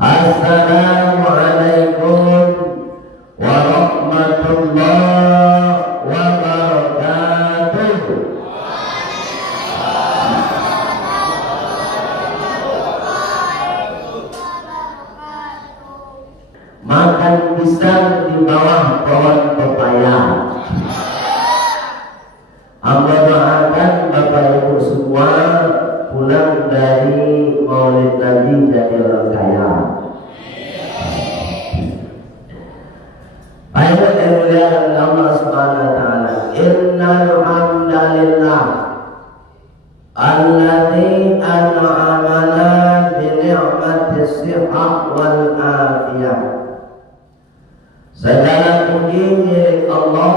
Assalamualaikum warahmatullahi wabarakatuh. Makan pisang di bawah pohon pepaya. Hamba doakan Bapak Ibu semua pulang dari Maulid Nabi jadi orang kaya. Ayat yang mulia Allah Subhanahu wa taala, innal hamdalillah alladzi an'amana bi ni'matis sihah wal afiyah. Segala puji milik Allah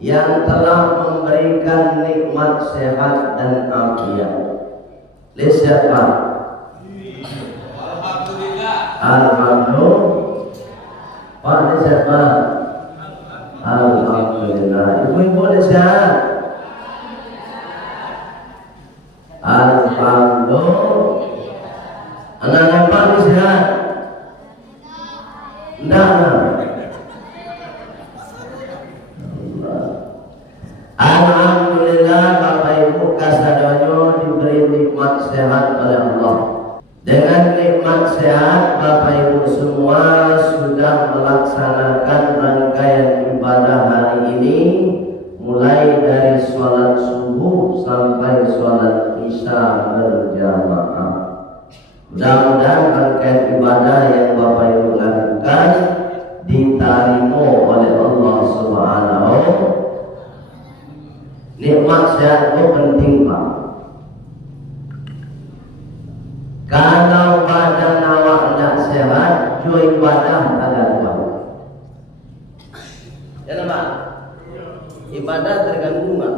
yang telah memberikan nikmat sehat dan afiat. Siapa? Alhamdulillah. Alhamdulillah. Pak siapa? Alhamdulillah. Ibu-ibu sehat? Alhamdulillah. Anak-anak Pak sehat? Enggak. Alhamdulillah Bapak Ibu kasadonyo diberi nikmat sehat oleh Allah. Dengan nikmat sehat Bapak Ibu semua sudah melaksanakan rangkaian ibadah hari ini, mulai dari sholat subuh sampai sholat isya berjamaah. Mudah-mudahan rangkaian ibadah yang Bapak Ibu lakukan diterima oleh Allah Subhanahu. Nikmat sehat itu penting Pak. Kalau badan awak tidak sehat, jua ibadah agak kuat. Ya Pak? Ibadah terganggu Pak.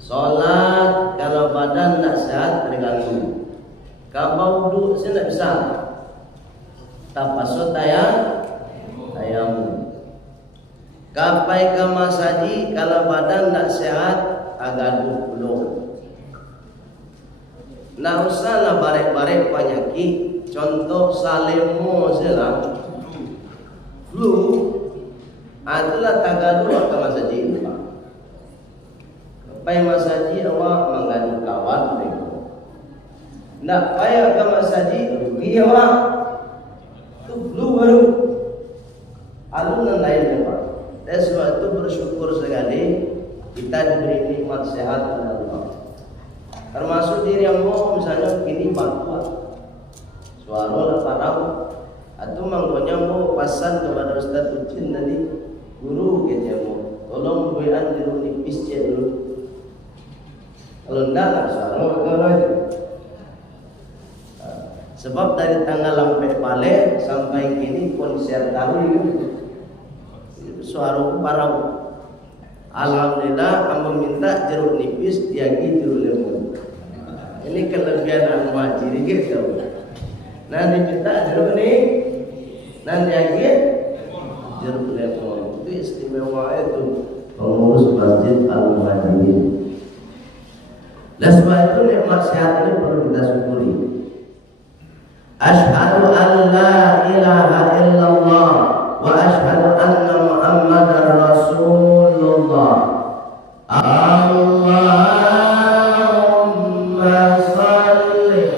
Sholat kalau badan tidak sehat terganggu. Kalau wudhu saya tidak bisa. Tapasut tayammum. Kapai ke masaji kalau badan tak sehat agak dulu. Nggak usahlah barek-barek penyakit. Contoh salemo saja, flu, itulah tagadu ke masaji itu. Kapai masaji awak mengadu kawan mereka. Nggak payah ke masaji rugi awak. Itu flu baru. Alunan lainnya Pak. Dan sebab itu bersyukur sekali kita diberi nikmat sehat oleh Allah. Termasuk diri yang mau misalnya begini bantuan suara lah parau atau mangkonya mau pasan kepada Ustaz Ucin tadi guru gitu mau tolong buian dulu nipis cek dulu. Kalau enggak lah suara kalau itu. Sebab dari tanggal sampai Pale sampai kini konser tahu itu suara parau. Alhamdulillah amba minta jeruk nipis diagi jeruk lemon. Ini kelebihan anu majiri gitu. Nanti minta jeruk ini, nanti diagi jeruk lemon. Itu istimewa itu pengurus Masjid Al-Muhajirin. Dan sebab itu nikmat sehat ini perlu kita syukuri. Asyhadu an la ilaha illallah wa asyhadu anna Muhammadar Rasulullah. Allahumma salli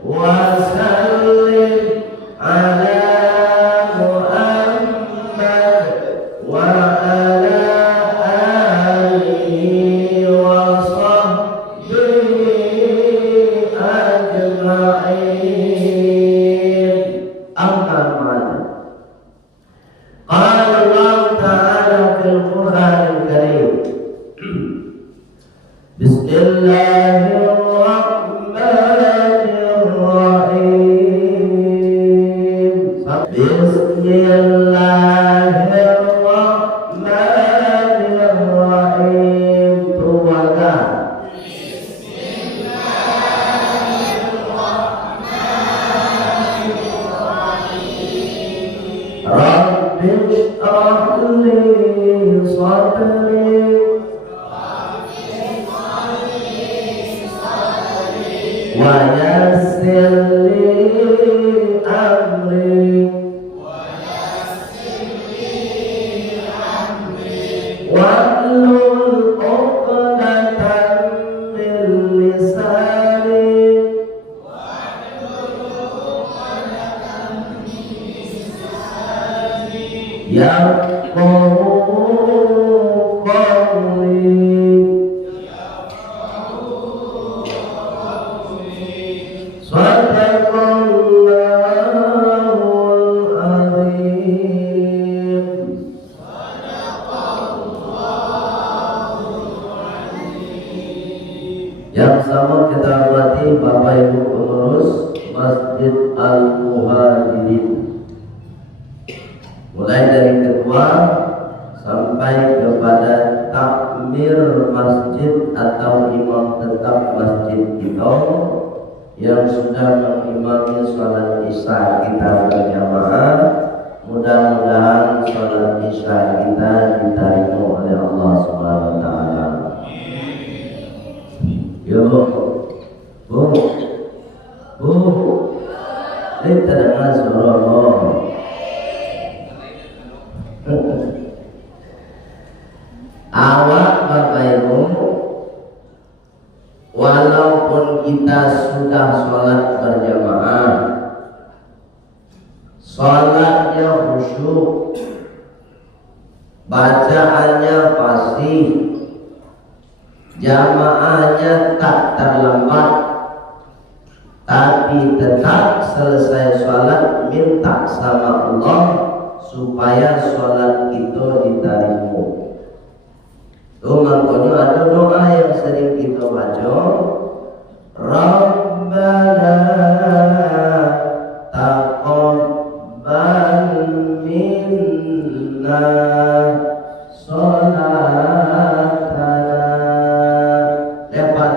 wa sallim ala Muhammad wa ala alihi wa sahbihi ajma'in. Amma ba'du. Qala Allah Ta'ala fil Qur'anil Karim. Bismillahirrahmanirrahim. Bismillahirrahmanirrahim. Tuwaga. Bismillahirrahmanirrahim. amri wahlul 'uqdatam min lisani yafqahu qawli. Sadaqallahul azim. Yang sama kita hormati Bapak Ibu pengurus Masjid Al-Muhajirin, mulai dari ketua sampai kepada takmir masjid atau imam tetap masjid kita yang sudah mengimami sholat isya kita berjamaah. Mudah-mudahan sholat isya kita diterima oleh Allah Subhanahu wa taala. Yuk, Bu, kita dengar suara Allah. Awak Bapak Ibu, walaupun kita sudah sholat berjamaah, sholatnya khusyuk, bacaannya fasih, jamaahnya tak terlambat, tapi tetap selesai sholat minta sama Allah supaya sholat itu diterima. Tuh makanya ada doa yang sering kita baca, Rabbana taqabbal minna sholatana. Lepas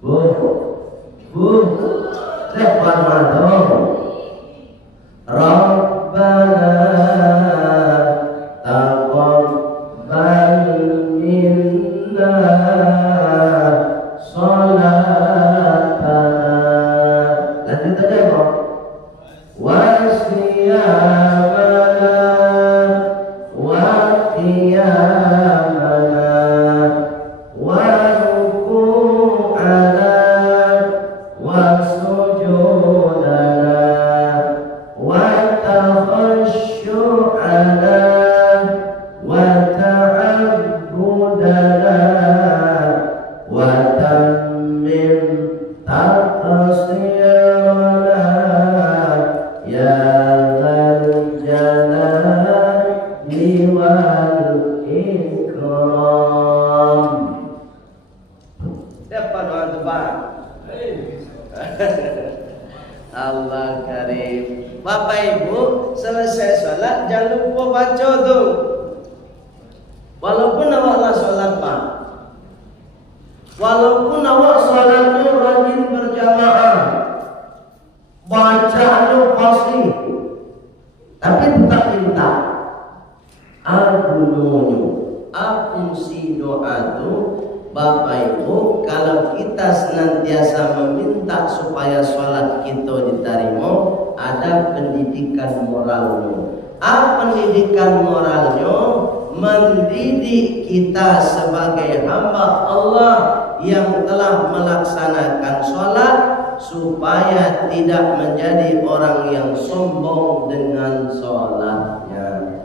Bu, lepas mata. Rabbana taqabbal minna sholatana. Lanjut aja Bro. Wasiyamana wa qiyamana wa ruku'ana wa sujudana wa takhashu'ana wa ta'abbudana wa tammim taqsirana ya dzal jalali wal ikram. Dapat doa tebak. Allah karim. Bapak Ibu, selesai sholat jangan lupa baca tuh. Walaupun awak sholat Pak, walaupun awak sholatnya rajin berjamaah, bacaannya pasti, tapi tetap minta agunonyo, fungsi doa itu Bapak Ibu, kalau kita senantiasa meminta supaya sholat kita diterima, ada pendidikan moralnya. Pendidikan moralnya mendidik kita sebagai hamba Allah yang telah melaksanakan sholat supaya tidak menjadi orang yang sombong dengan sholatnya.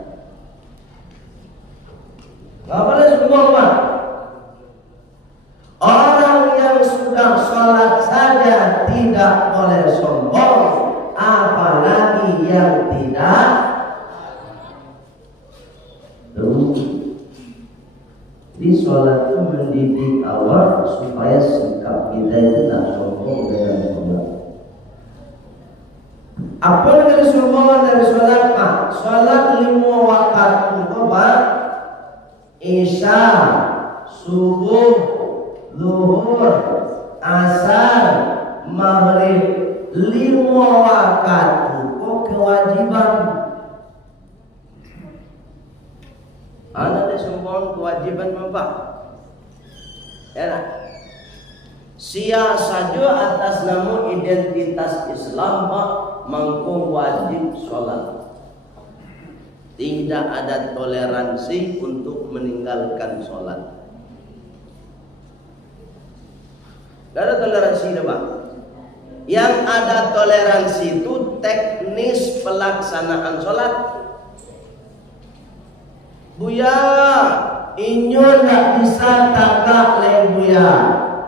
Gak boleh sombong Pak. Orang yang sudah sholat saja tidak boleh sombong, apalagi yang tidak. Di sholat itu mendidik awal supaya sikap kita itu tak sombong dengan sholat. Apa yang sombongan dari sholat Pak? Sholat 5 waktu itu Pak, Isya, subuh, zuhur, asar, maghrib, 5 waktu kok kewajiban. Ada sombong kewajiban Bapak. Ya nak? sia saja atas nama identitas Islam Pak mangko wajib sholat. Tidak ada toleransi untuk meninggalkan sholat. Tidak ada toleransi Pak. Yang ada toleransi itu teknis pelaksanaan sholat. Buya, inyo nggak bisa tagak le buya.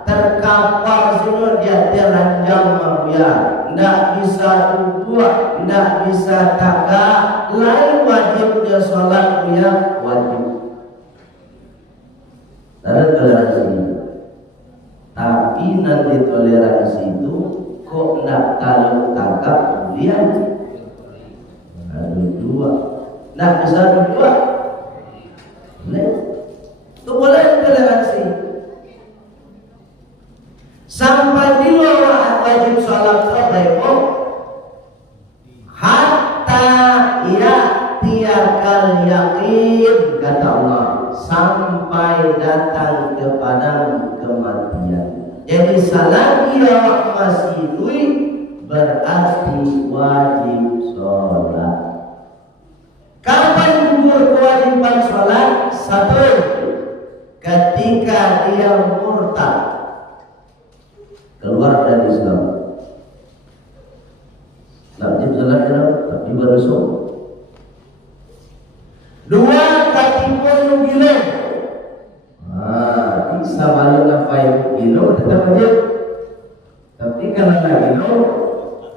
Terkapar semua dia teranjang Buya. Nggak bisa duduk, nggak bisa tagak. Lain wajibnya sholat Buya, wajib. Ada toleransi. Tapi nanti toleransi itu kok nggak tahu tagak Buya. Dua, nggak bisa duduk. Itu boleh toleransi. Sampai di luar wajib sholat tabayun hatta ya'tiyakal yaqin, kata Allah, sampai datang kepada kematian. Jadi selagi awak masih hidup berarti wajib sholat. Kapan gugur kewajiban sholat? Satu, ketika dia murtad, keluar dari Islam. Wajib sholat tapi baru sholat. Dua, ketika gila. Bisa balik ngapain gila tetap wajib. Tapi kalau nggak gila,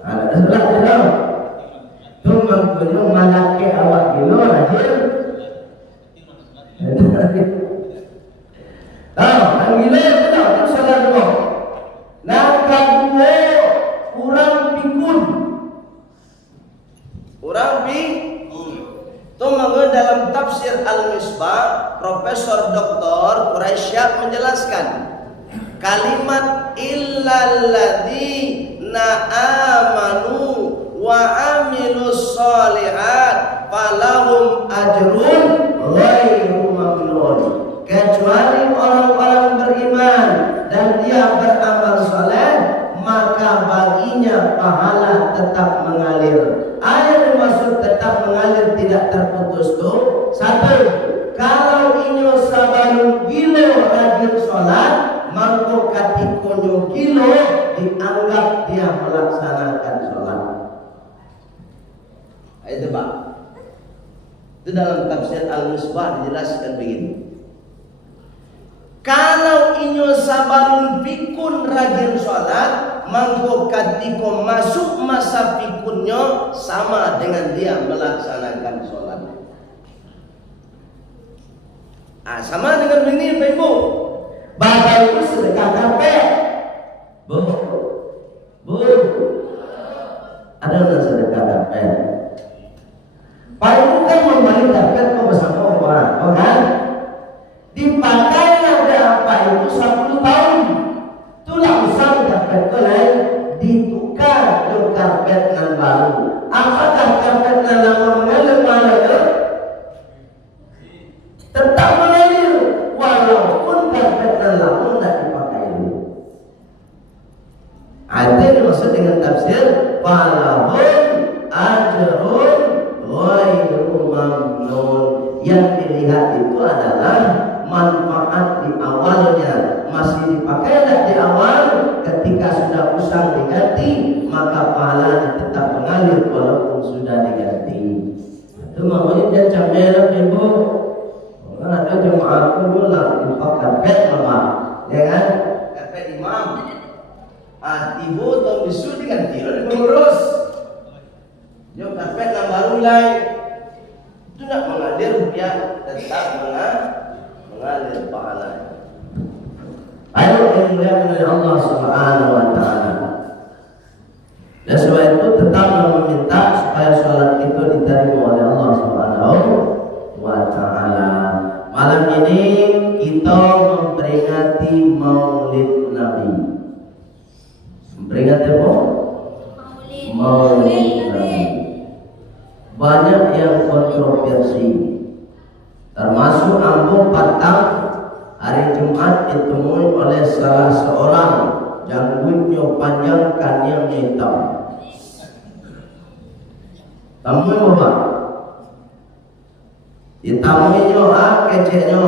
ada sholat tidak. Itu maksudnya malaki awak gila aja. Tahu, gila tidak itu sholat dua. Nah, kedua kurang pikun. Kurang pikun. Itu maka dalam tafsir Al-Misbah, Profesor Dr. Quraisyah menjelaskan kalimat illalladzina amanu wa amilus sholihat falahum ajrun ghairu mamnun. Kecuali orang-orang beriman dan dia beramal soleh, maka baginya pahala tetap mengalir. Ayat maksud tetap mengalir tidak terputus tuh. Satu, kalau inyo sabayu gilo rajin sholat, maka katikonyo gilo dianggap dia melaksanakan sholat. Itu Pak. Itu dalam tafsir Al-Misbah dijelaskan begini. Kalau inyo sabarun pikun rajin sholat, mangko katiko masuk masa pikunnya sama dengan dia melaksanakan sholat. Sama dengan ini Pak Ibu. Bapak Ibu sedekah kapek. Bu, ada nggak sedekah kapek? Pak Ibu kan membeli kapek kok bersama orang, oh kan? Dipakailah Pak Ibu 10 tahun. Itulah usaha karpet lain ditukar ke karpet yang baru. Apakah karpet yang lama mengalir mengalir? Tetap mengalir walaupun karpet yang lama tidak dipakai. Ada dimaksud dengan tafsir falahum ajrun ghairu mamnun. Yang dilihat itu adalah manfaat di awalnya, masih dipakai di awal, ketika sudah usang diganti, maka pahalanya tetap mengalir walaupun sudah diganti. Itu makanya dia camera Ibu. Ada jemaah dulu lah dipakai karpet mama, ya kan? Karpet imam. Ibu atau bisu diganti oleh pengurus. Dia karpet yang baru lain. Itu tidak mengalir, dia tetap mengalir pahalanya. Ayo dimuliakan oleh Allah Subhanahu wa taala. Dan sebab itu tetap meminta supaya sholat itu diterima oleh Allah Subhanahu wa taala. Malam ini kita memperingati Maulid Nabi. Memperingati apa? Maulid Nabi. Banyak yang kontroversi, termasuk Ambo Patang hari Jumat ditemui oleh salah seorang panjang kan yang hitam. Tamu apa? Ditamuinyo keceknya.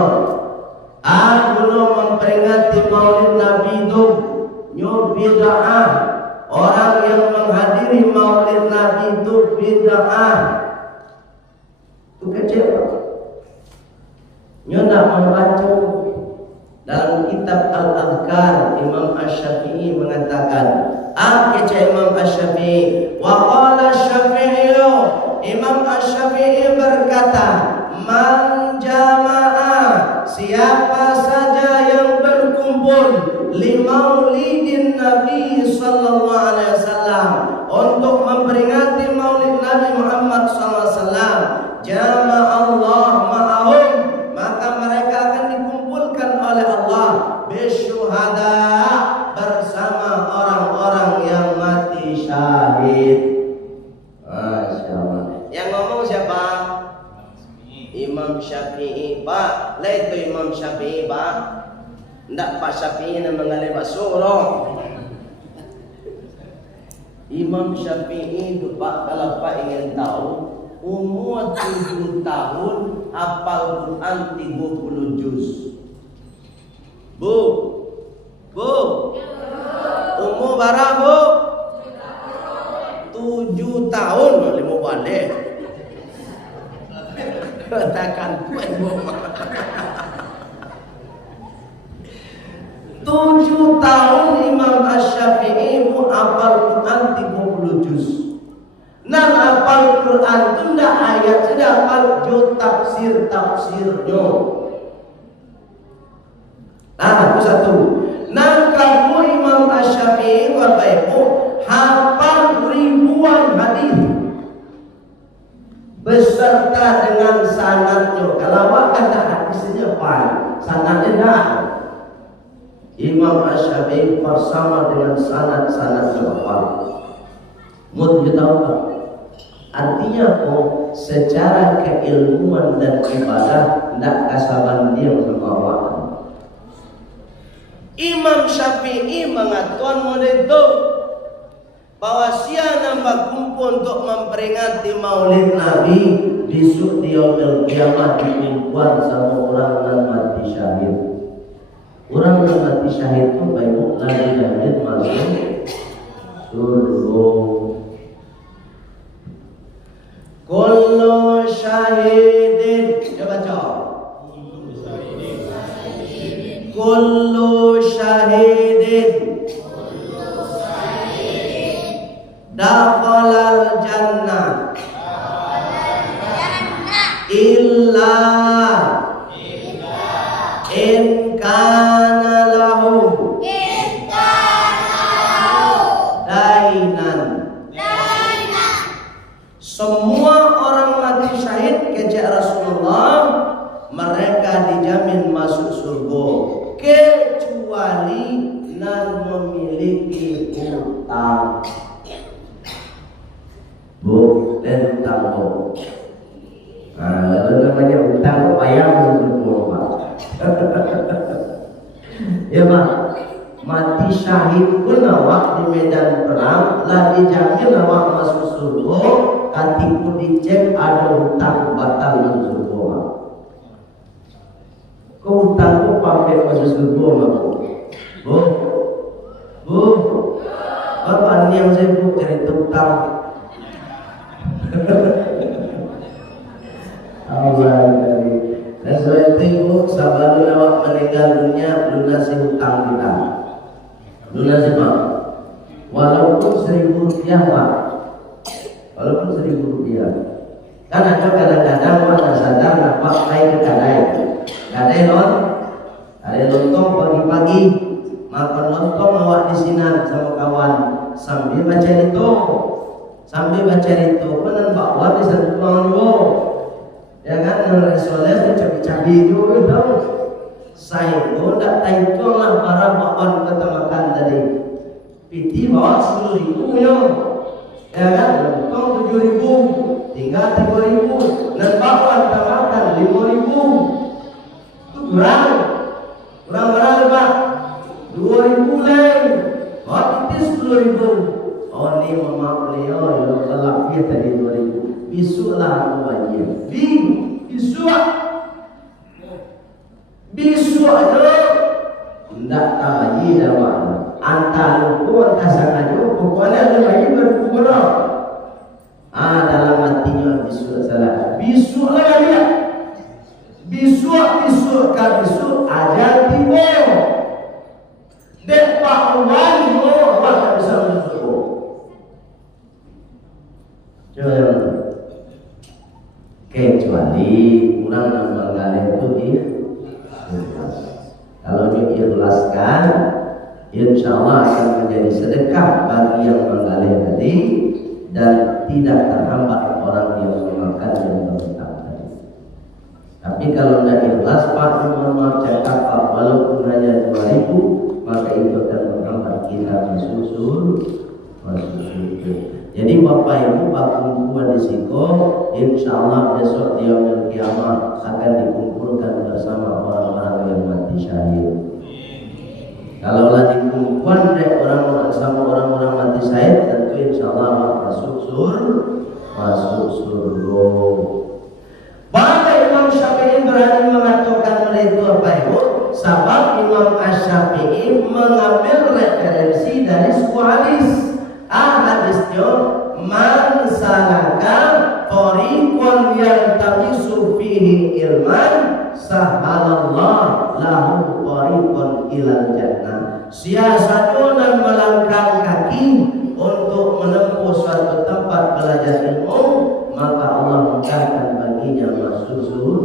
Belum memperingati maulid Nabi itu nyo bid'ah. Orang yang menghadiri maulid Nabi itu bid'ah. Itu kecil. Nyo nak membaca dalam kitab Al-Adhkar, Imam Asy-Syafi'i mengatakan, kecil Imam Asy-Syafi'i, wa qala Asy-Syafi'i, Imam Asy-Syafi'i berkata, man jama'a, siapa saja yang berkumpul li maulidin Nabi sallallahu alaihi wasallam, untuk memperingati maulid Nabi Muhammad sallallahu alaihi wasallam, jama'a Allah ma'ahum, maka mereka akan dikumpulkan oleh Allah bisyuhada, bersama orang-orang yang mati syahid. Masya Allah. Yang ngomong siapa? Imam Syafi'i, Pak. Lah itu Imam Syafi'i, Pak. Ndak Pak Syafi'i yang mengalih surah. Imam Syafi'i itu, Pak, kalau Pak ingin tahu, umur 7 tahun hafal Quran 30 juz. Bu. Umur berapa, Bu? 7 tahun mau balik. Katakan tuan Bu. 7 tahun Imam Asy-Syafi'i hafal Quran 30 juz. Nah, hafal Quran itu ndak ayat, sudah hafal juz tafsirnya. Nah, itu satu. Nah, kamu Imam Asy-Syafi'i Bapak Ibu hafal ribuan hadis beserta dengan sanadnya. Kalau kata hadisnya apa? Sanadnya dah. Imam Asy-Syafi'i bersama dengan sanad-sanad apa? Mau tahu tak? Artinya secara keilmuan dan ibadah tidak kasaban dia sama Allah. Imam Syafi'i mengatakan mulai itu bahwa siapa berkumpul untuk memperingati maulid Nabi, besok di yaumil kiamat dikumpulkan sama orang yang mati syahid. Orang yang mati syahid itu baik lagi syahid masuk surga. Kullu syahidin, coba baca. Kullu syahidin dakhalal jannah illa in kana lahu dainan. Semua orang mati syahid kejak Rasulullah, mereka dijamin masuk surga kecuali nan memiliki hutang. Bu, dan hutang bu. Itu namanya hutang bayar surga, Pak. Ya Pak, mati syahid pun awak di medan perang lah dijamin awak masuk surga. Katiku dicek ada hutang batal masuk surga. Kau hutangku pakai masuk surga, Bu. Bapak ini yang saya bu cerita hutang. Allah dari. Dan sebab itu ibu, sabar awak meninggal dunia lunasi hutang kita. Lunasi Pak. Walaupun 1.000 rupiah Pak. Walaupun 1.000 rupiah. Kan ada kadang-kadang mana sadar nampak baik ke kadai. Kadai non. Ada lontong pagi-pagi. Makan lontong awak di sini sama kawan. Sambil baca itu. Penan bakwan di sana dulu. Ya kan, nilai soleh cabai-cabai juga itu. Saya itu tak tahu lah para bakwan kata makan tadi. Piti bawa 10.000 ya. Ya kan, lontong 7.000, tinggal 3.000, dan bakwan tak makan 5.000. Itu kurang berapa Pak? 2.000 lain. Bawa piti 10.000 10.000. Oh ini mama beliau yang gelap dia tadi 2.000. Bisulah aku wajib. Bisu aja. Tidak tahu lagi dah mana. Antara lupa antara sangat pokoknya ada lagi berkurang. Dalam hatinya bisu salah. Bisu lah dia. Bisu kan bisu ajar tiba. Dek Pak Uwan awak tak bisa masuk. Jangan. Kecuali orang yang menggalak itu dia. Kalau diikhlaskan, insya Allah akan menjadi sedekah bagi yang menggalak tadi dan tidak terhambat orang yang memakan yang berhutang tadi. Tapi kalau tidak ikhlas, Pak Imam cakap Pak walaupun hanya 2.000, maka itu akan menghambat kita masuk surga. Jadi Bapak Ibu Pak kumpulan di Siko, insya Allah besok di yaumul kiamat akan dikumpulkan bersama orang-orang yang mati syahid. Kalau lagi kumpulan orang-orang sama orang-orang mati syahid, tentu insya Allah masuk surga. Maka Imam Syafi'i berani mengatakan itu apa Ibu? Sebab Imam Asy-Syafi'i mengambil referensi dari sebuah hadis. Hadisnya man salaka tariqan yaltamisu fihi ilman sahalallahu lahu tariqan ilal jannah. Siasatnya dan melangkah kaki untuk menempuh suatu tempat belajar ilmu, maka Allah mudahkan baginya masuk surga.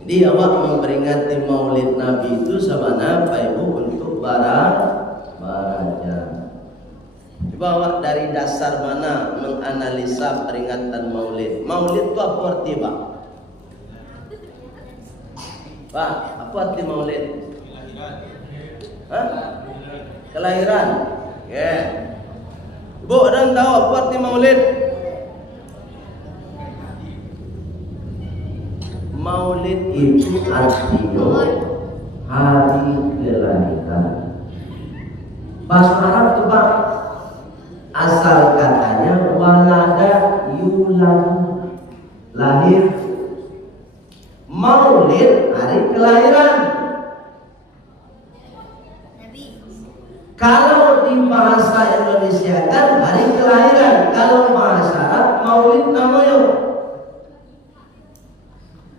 Jadi awak memperingati Maulid Nabi itu sebenarnya Pak Ibu untuk baratnya. Coba awak dari dasar mana menganalisa peringatan Maulid? Maulid itu apa arti Pak? Pak, apa arti Maulid? Kelahiran. Ya. Ibu ada yang tahu apa arti Maulid? Maulid itu artinya hari kelahiran. Bahasa Arab itu Pak, asal katanya walada yulad, lahir. Maulid hari kelahiran. Kalau di bahasa Indonesia kan hari kelahiran, kalau bahasa Arab Maulid namanya.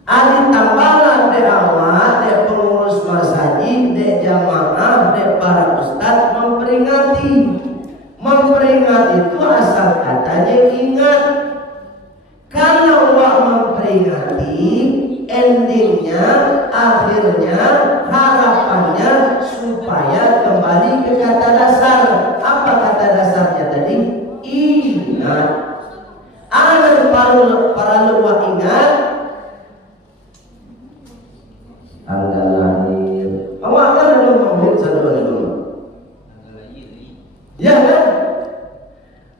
Ada tambahan de awal, de pengurus masjid, de jamaah, de para ustaz memperingati. Memperingati itu asal katanya ingat. Kalau wak memperingati, endingnya, akhirnya, harapannya supaya kembali ke kata dasar. Apa kata dasarnya tadi? Ingat. Ada para luwak ingat tanggal lahir. Awak kan ada Maulid satu dulu. Ya kan?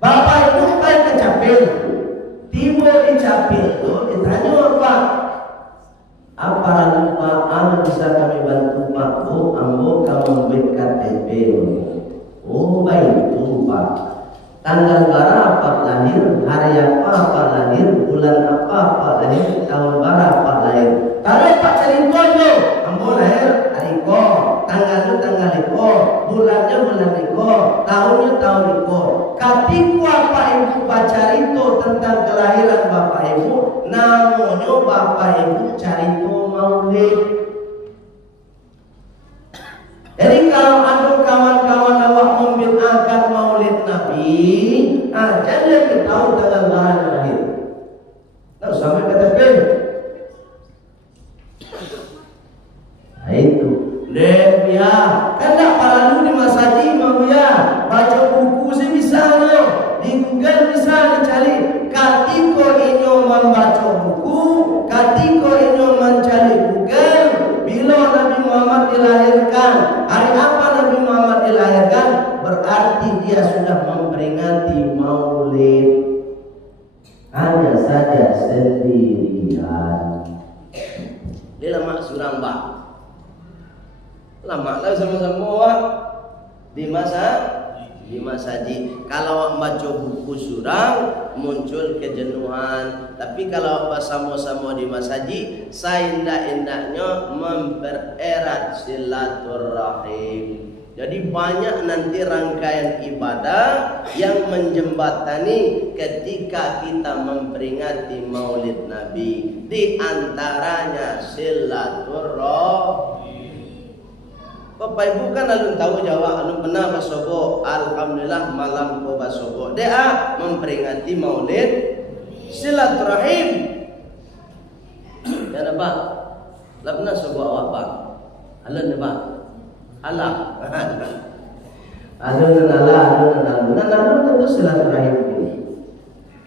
Bapak itu kan ke Capil. Tiba di Capil itu ditanya apa? Apa lupa anu bisa kami bantu Pak Bu? Ambo kamu buat KTP. Oh baik itu Pak. Tanggal berapa lahir? Hari apa lahir? Bulan apa lahir? Tahun berapa lahir? Kalau Pak cerita dulu, ambo lahir hari ko, tanggal iko, bulannya bulan iko, tahunnya tahun iko. Ketika Bapak Ibu baca itu tentang kelahiran Bapak Ibu, namanya Bapak Ibu carito Maulid. Jadi kalau ada kawan-kawan awak membid'ahkan Maulid Nabi, jadi kita tahu tanggal lahir. Tahu sampai KTP. Nah itu, deh ya, kan tak perlu di masjid mau ya, baca buku sih bisa loh, di Google bisa dicari. Ketika ini membaca buku, ketika ini mencari Google, bila Nabi Muhammad dilahirkan, hari apa Nabi Muhammad dilahirkan, berarti dia sudah memperingati Maulid. Hanya saja sendirian. Dia lama surang Pak. Lama lah sama-sama di masjid. Kalau baca buku surang muncul kejenuhan, tapi kalau bersama-sama di masjid seindah-indahnya mempererat silaturahim. Jadi banyak nanti rangkaian ibadah yang menjembatani ketika kita memperingati Maulid Nabi. Di antaranya silaturahim. Bapak Ibu kan alun tahu Jawa, alun pernah basobo. Alhamdulillah malam ko basobo. Dia memperingati Maulid silaturahim. Ya Pak, lapna sobo awak Pak. Alun Pak. Allah. Alun itu silaturahim ini.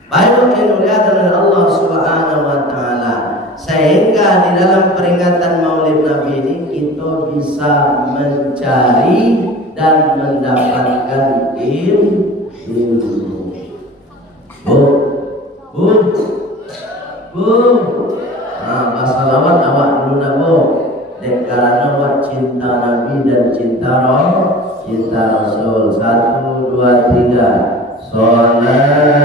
Baik yang dimuliakan oleh Allah Subhanahu wa taala. Sehingga di dalam peringatan Maulid Nabi ini kita bisa mencari dan mendapatkan ilmu. Bu. Nah, bahasa lawan awak dulu nak bu. Karena awak cinta Nabi dan cinta Rasul. 1, 2, 3. Salatullah.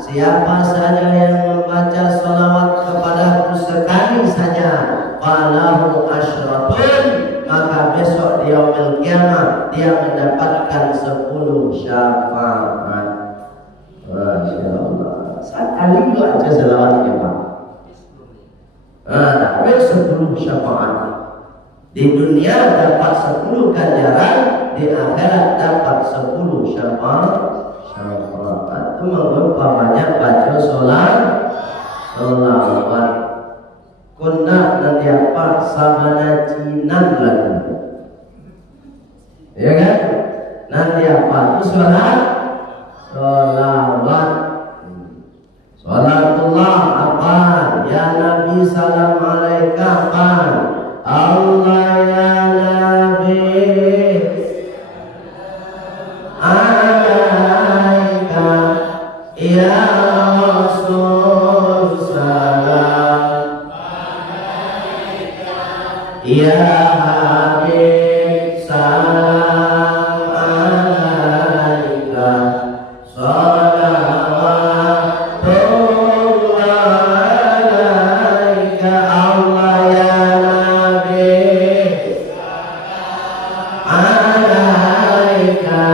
Siapa saja yang membaca salawat kepadaku sekali saja, falahu asyratun, maka besok di yaumil kiamah dia mendapatkan 10 syafaat. Masya Allah. Sekali itu aja salawat ya Pak. Dapat 10 syafaat. Di dunia dapat 10 ganjaran, di akhirat dapat 10 syafaat. Itu mengumpamanya baca sholawat. Kunna nanti apa samana cinan lagi, ya kan? Nanti apa itu sholawat. Sholatullah apa? Ya Nabi salam alaika apa? Allah ya Nabi alaika ya Rasul salam ya Habib salam alaika salawatullah alaika Allah ya Nabi alaika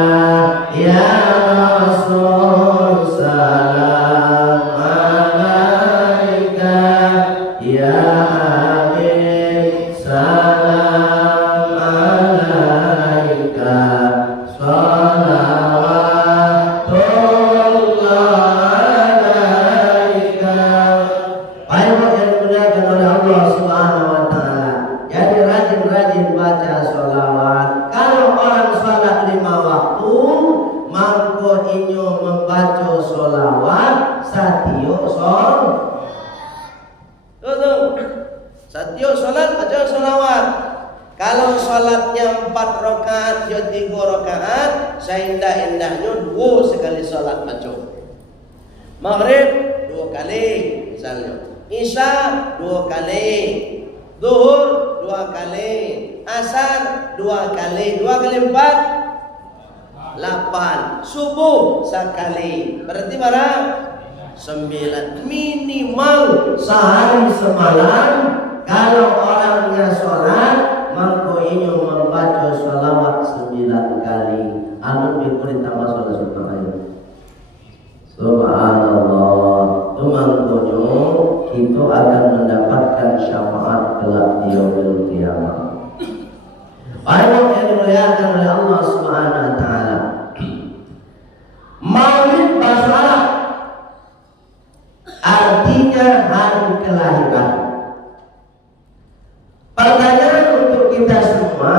inyo membaca sholawat satyo sol. Tuh. Satyo sholat baca sholawat. Kalau sholatnya 4 rakaat, yo 3 rakaat, seindah-indahnya 2 sekali sholat baca. Maghrib 2 kali misalnya. Isya 2 kali. Zuhur 2 kali. Asar 2 kali. 2 kali 4 8. Subuh sekali. Berarti berapa? 9. Minimal sehari semalam. Kalau orangnya sholat, maka ini membaca sholawat 9 kali. Anu diperintah masalah subhanallah. Subhanallah. Tumangkonyo kita akan mendapatkan syafaat kelak di yaumil qiyamah. Banyak yang dimuliakan oleh Allah Subhanahu wa taala. Maulid bahasa Arab artinya hari kelahiran. Pertanyaan untuk kita semua,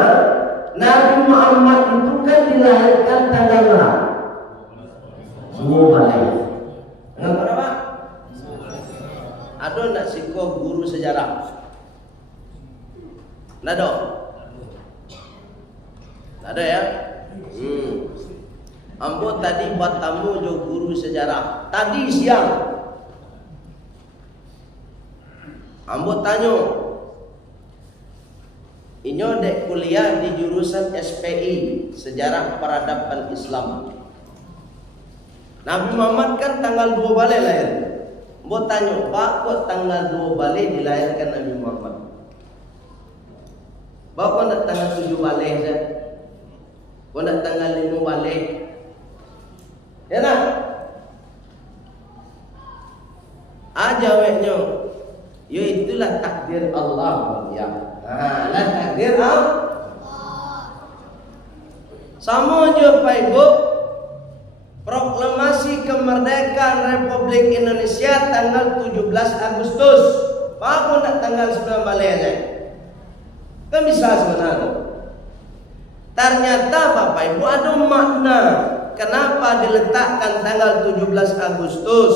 Nabi Muhammad itu kan dilahirkan tanggal berapa? 2 Maret. Tanggal berapa? Ada nak siko guru sejarah? Nado? Ada ya? Ambo tadi buat tamu jo guru sejarah. Tadi siang ambo tanya, inyo dek kuliah di jurusan SPI, Sejarah Peradaban Islam. Nabi Muhammad kan tanggal 2 Balai lahir. Ambo tanya, Pak, kok tanggal 2 Balai dilahirkan Nabi Muhammad? Bapak nak tanggal 7 Balai saja? Kau nak tanggal 5 Balai? Ya nak? Aja weknya. Ya itulah takdir Allah ya. Lah takdir Allah. Sama aja Pak Ibu. Proklamasi kemerdekaan Republik Indonesia tanggal 17 Agustus. Pak nak tanggal 9 Balai aja. Kan bisa sebenarnya. Ternyata Bapak Ibu ada makna kenapa diletakkan tanggal 17 Agustus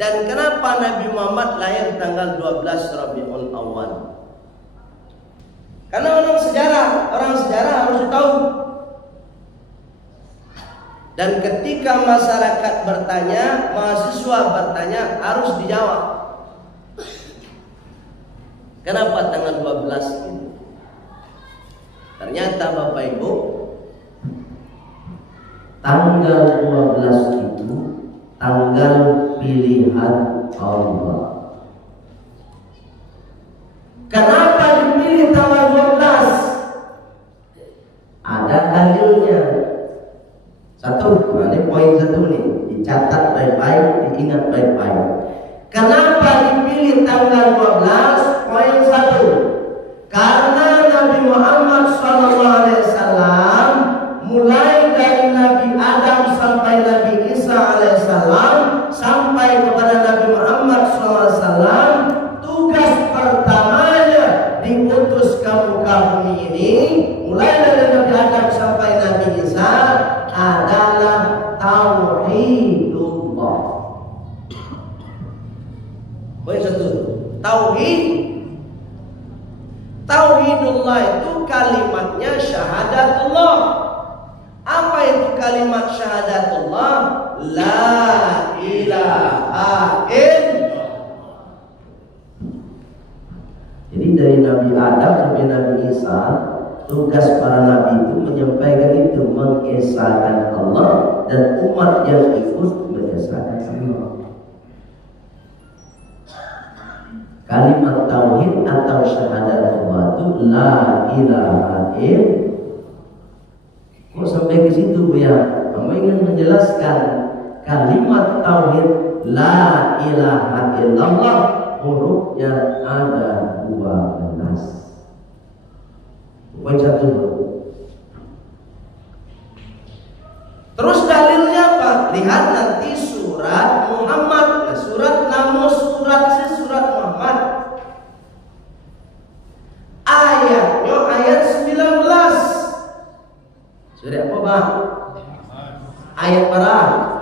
dan kenapa Nabi Muhammad lahir tanggal 12 Rabiul Awal. Karena orang sejarah harus tahu. Dan ketika masyarakat bertanya, mahasiswa bertanya, harus dijawab. Kenapa tanggal 12 ini? Ternyata Bapak Ibu, tanggal 12 itu tanggal pilihan Allah. Kenapa dipilih tanggal 12? Ada dalilnya. Ini poin 1 nih, dicatat baik-baik, diingat baik-baik. Kenapa dipilih tanggal 12? Poin 1. Karena Nabi Muhammad SAW mulai dari Nabi Adam sampai Nabi Isa alaihissalam sampai kepada Nabi Muhammad SAW, tugas pertamanya diutus ke muka bumi ini, mulai dari Nabi Adam sampai Nabi Isa, adalah tauhidullah. Poin 1. Tauhidullah itu kalimatnya syahadatullah. Apa itu kalimat syahadatullah? La ilaha illallah. Jadi dari Nabi Adam sampai Nabi Isa, tugas para nabi itu menyampaikan itu, mengesahkan Allah, dan umat yang ikut mengesahkan Allah. Kalimat tauhid atau syahadatullah itu la ilaha illallah. Kok sampai ke situ Bu ya? Kamu ingin menjelaskan kalimat tauhid la ilaha illallah, hurufnya ada 12. Poin 1. Terus dalilnya apa? Lihat nanti surat Muhammad. Surat nama surat Muhammad. Ayatnya ayat 19. Sudah apa Bang? Ayat berapa?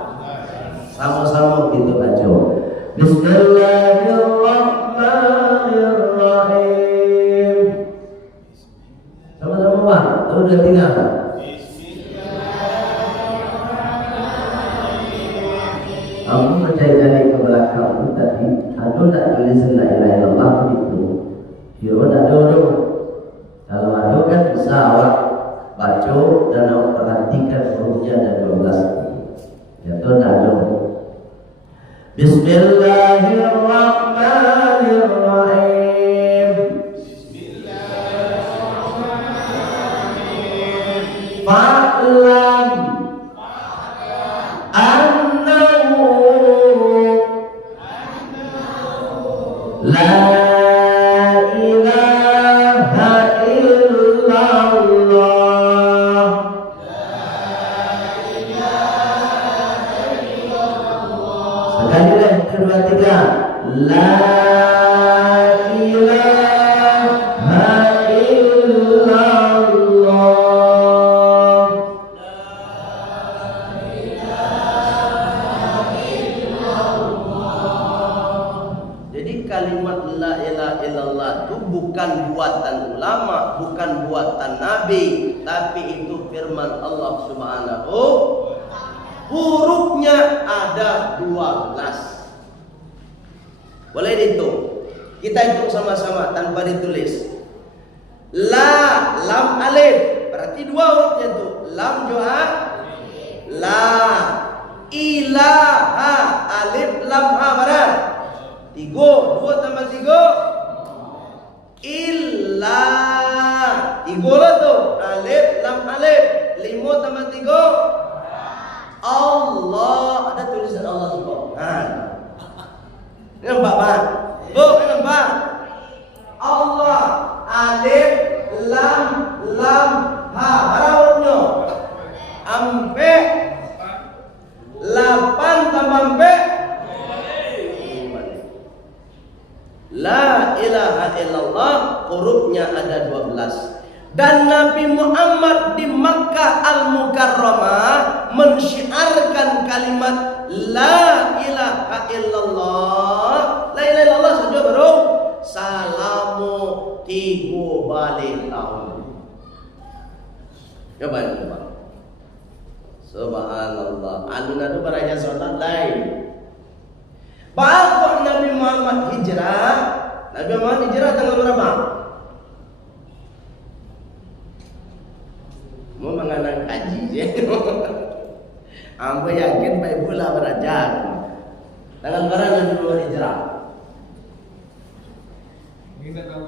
Kamu percaya ke belakang tadi, ada tak tulisan la ilaha illallah itu? Ya tak ada. Kalau ada kan bisa awak baca dan awak perhatikan hurufnya ada 12. Ya tak ada. Bismillahirrahmanirrahim. Bismillahirrahmanirrahim. Fa'lam annahu la ilaha illallah. Sekali lagi, kedua, tiga. La ilaha illallah. Jadi kalimat la ilaha illallah itu bukan buatan ulama, bukan buatan nabi, tapi itu firman Allah Subhanahu. Hurufnya ada 12. Boleh dihitung. Kita hitung sama-sama tanpa ditulis. La, lam, alif. Berarti 2 hurufnya itu. Lam, joa. La, ilaha, alif, lam, ha, barang. 3, 2 tambah 3. Illa. 3 lah tu. Alif, lam, alif. 5 tambah 3. Allah, ada tulisan Allah juga. Ini nampak Pak? Bu, ini nampak? Allah, alif, lam, ha. Berapa hurufnya? Ampe 8 tambah ampe. La ilaha illallah, hurufnya ada 12. Dan Nabi Muhammad di Makkah Al-Mukarramah mensyiarkan kalimat La ilaha illallah. La ilaha illallah saja baru salamu 3 balik tahun. Coba coba. Subhanallah. Aluna tu beraja salat lain. Bapak Nabi Muhammad hijrah. Nabi Muhammad hijrah tanggal berapa? Mau mengenang kaji je. Ambo yakin baik pula berajar. Tanggal berapa Nabi Muhammad hijrah? Kita tahu.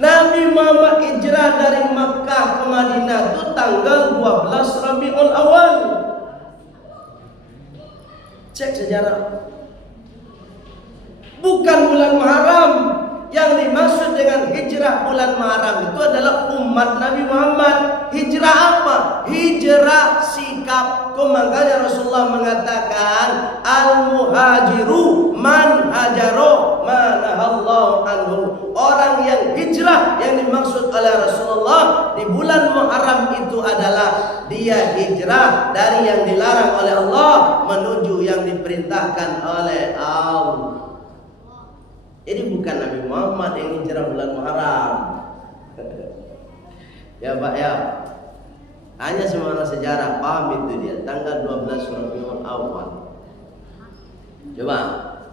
Nabi Muhammad hijrah dari Makkah ke Madinah itu tanggal 12 Rabiul Awal. Cek sejarah. Bukan bulan Muharram. Yang dimaksud dengan hijrah bulan Muharram itu adalah umat Nabi Muhammad. Hijrah apa? Hijrah sikap. Makanya Rasulullah mengatakan al-muhajiru man hajaro manahallahu anhu. Orang yang hijrah yang dimaksud oleh Rasulullah di bulan Muharram itu adalah dia hijrah dari yang dilarang oleh Allah menuju yang diperintahkan oleh Allah. Jadi bukan Nabi Muhammad yang hijrah bulan Muharram. Ya Pak ya. Hanya semua sejarah paham itu dia. Tanggal 12 Rabiul Awal. Coba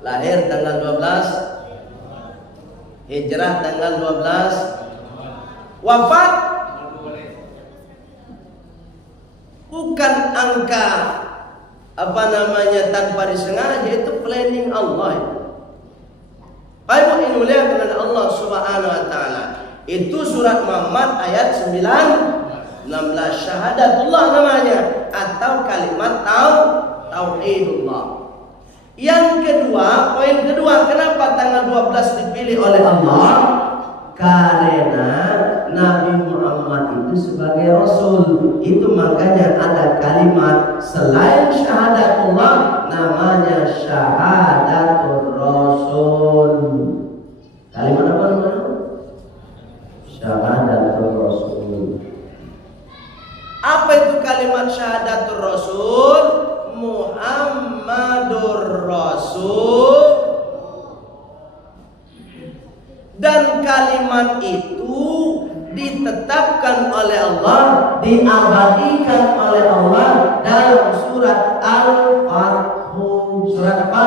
lahir tanggal 12, hijrah tanggal 12, wafat bukan angka tanpa disengaja, itu planning Allah itu. Baik ini mulia kepada Allah Subhanahu wa taala. Itu surat Muhammad ayat 9 16 syahadatullah namanya atau kalimat tauhidullah. Yang kedua, poin kedua, kenapa tanggal 12 dipilih oleh Allah? Karena Nabi Muhammad itu sebagai Rasul. Itu makanya ada kalimat selain syahadatullah namanya syahadatul Rasul. Kalimat apa namanya? Syahadatul Rasul. Apa itu kalimat syahadatul Rasul? Muhammadur Rasul. Dan kalimat itu ditetapkan oleh Allah, diabadikan oleh Allah dalam surat Al-Fath. Surat apa?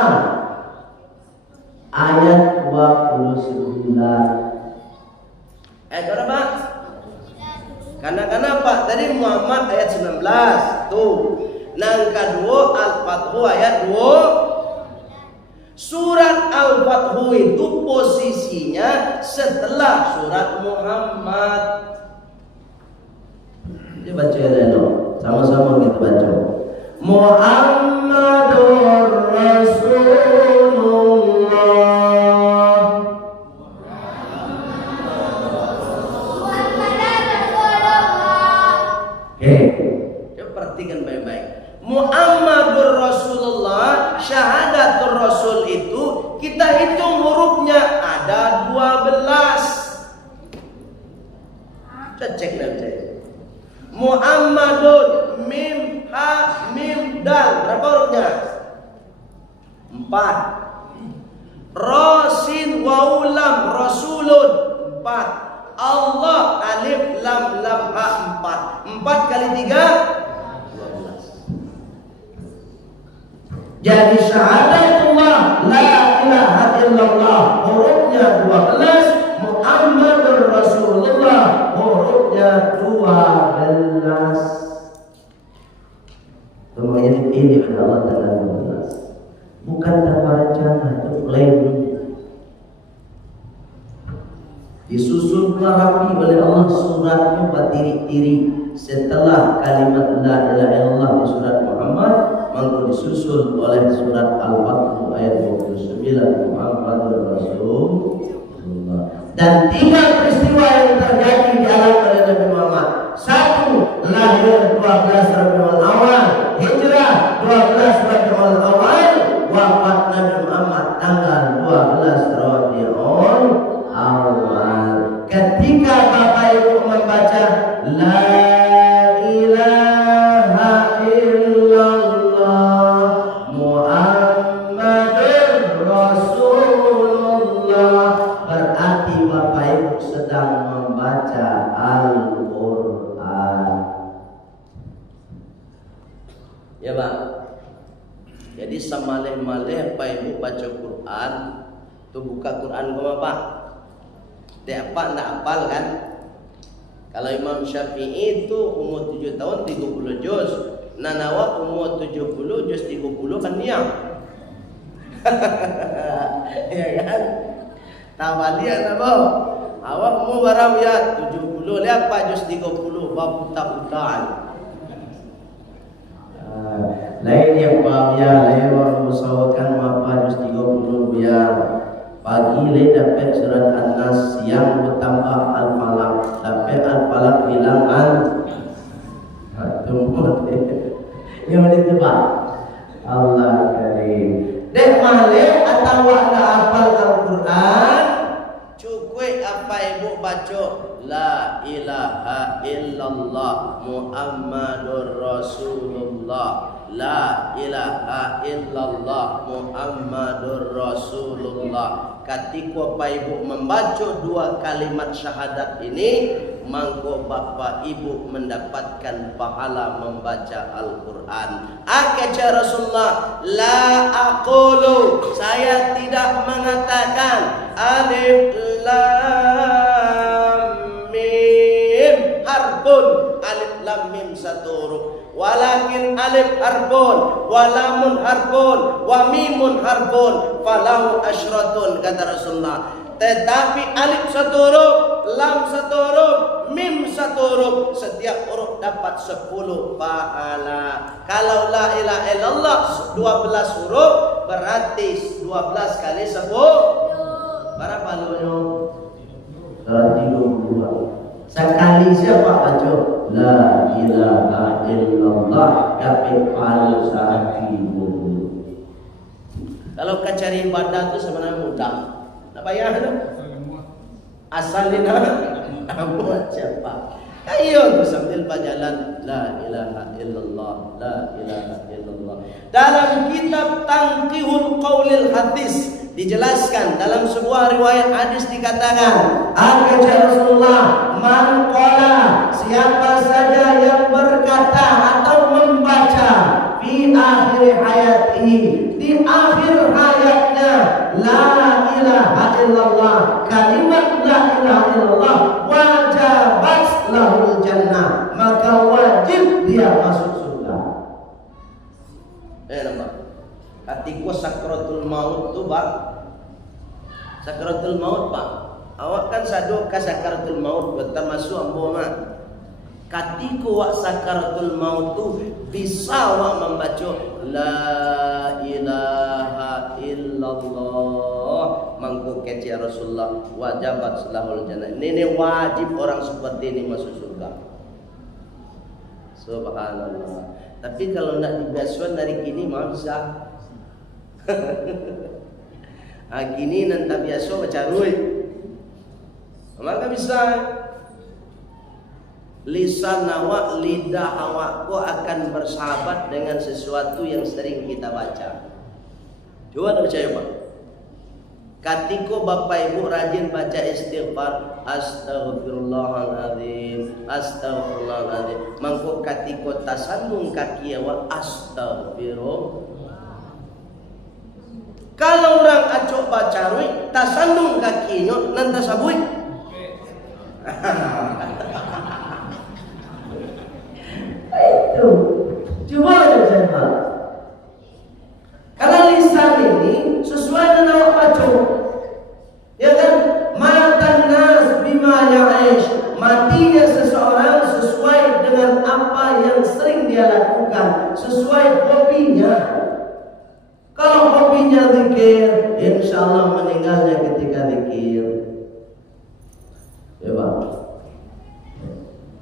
Ayat 29. Ayat berapa? Karena kenapa? Tadi Muhammad ayat 19 tuh. Nang kedua Al-Fathu ayat 2. Surat Al-Fathu itu posisinya setelah surat Muhammad. Dia baca dulu. Sama-sama kita baca. Muhammadur Rasulullah. Oke, coba perhatikan baik-baik. Muhammadur Rasulullah, syahadatul Rasul itu kita hitung hurufnya ada 12. Cek nanti. Muhammadun mim ha mim dal berapa hurufnya? 4. Rasin waw lam rasulun 4. Allah alif lam lam ha 4. 4 kali 3 12. Jadi syahadatullah la ilaha illallah hurufnya 12, Muhammadur Rasulullah hurufnya 12. Kemudian ini Allah dengan 12. Bukan tanpa rencana, itu klaim. Disusun rapi oleh Allah suratnya berdiri-diri setelah kalimat la ilaha illallah di surat Muhammad, maka disusul oleh surat Al-Fathu ayat 29 Muhammadur Rasulullah. Dan 3 peristiwa yang terjadi di alam oleh Nabi Muhammad. 1. Lahir 12 Rabiul Awal, hijrah 12 Rabiul Awal, wafat Nabi Muhammad tanggal 12 Rabiul Awal. Ketika Bapak Ibu membaca la ilaha illallah Muhammadur Rasulullah, berarti Bapak Ibu sedang membaca Al-Quran. Ya Pak. Jadi semalih-malih Bapak Ibu baca Quran, tuh buka Quran ke Bapak. Dia apa enggak hafal kan? Kalau Imam Syafi'i itu umur 7 tahun 30 juz, Nanawa umur 70 juz 30 kan diam. Ya kan? Tawalian apa? Awak mau barang ya 70 lihat Pak juz 30 bab buta-butaan. Lain yang Pak ya, lain orang musawakan apa juz 30 biar pagi le dapat surat An-Nas, siang bertambah Al-Falaq, dapat Al-Falaq bilangan tunggu yang itu Pak. Allah karim. Dek male atau anda hafal Al-Quran, cukup apa ibu baca la ilaha illallah Muhammadur Rasulullah, la ilaha illallah Muhammadur Rasulullah. Ketika Bapak Ibu membaca 2 kalimat syahadat ini, maka Bapak Ibu mendapatkan pahala membaca Al-Quran. Kata Rasulullah, la aqulu, saya tidak mengatakan alif lam mim harfun, alif lam mim satu huruf. Walakin alif harfun, walamun harfun, wa mimun harfun, falahu asyratun, kata Rasulullah. Tetapi alif satu huruf, lam satu huruf, mim satu huruf, setiap huruf dapat 10 pahala. Kalau la ilaha illallah 12 huruf, berarti 12 kali 10 berapa lunya? 32. Sekali siapa baca la ilaha illallah dapat pahala 1.000. Kalau kita cari ibadah itu sebenarnya mudah. Apa ya? Asalnya buat siapa? Ayo sambil berjalan la ilaha illallah, la ilaha illallah. Dalam kitab Tanqihul Qaulil Hadis dijelaskan dalam sebuah riwayat hadis dikatakan, kata Rasulullah, man qala, siapa saja yang berkata atau membaca fi akhir hayatihi, di akhir hayatnya, la ilaha illallah, kalimat la ilaha illallah, wajabat lahul jannah, maka wajib dia masuk surga. Nampak? Ketika sakratul maut tu Pak, sakratul maut Pak, awak kan sadu ka sakratul maut termasuk ambo mah. Ketika wak sakratul maut tu bisa wak membaca la ilaha illallah, mangko kece Rasulullah, wajabat lahul jannah. Ini wajib orang seperti ini masuk surga. Subhanallah. Tapi kalau nak dibiasakan dari kini mau bisa. Gini nanti biasa baca rui, maka bisa. Lisan awak, lidah awakku akan bersahabat dengan sesuatu yang sering kita baca. Coba nak percaya Pak. Katiko Bapak Ibu rajin baca istighfar, astaghfirullahaladzim, astaghfirullahaladzim. Mangko katiko tasandung kaki awak, astaghfirullah. Kalau orang acok baca rui, tasandung kakinya nanti sabui. Itu coba aja. Kalau lisan ini sesuai dengan awak baca, ya kan? Matan nas bima ya'ish, matinya seseorang sesuai dengan apa yang sering dia lakukan, sesuai hobinya. Kalau hobinya zikir, insya Allah meninggalnya ketika zikir. Ya Pak,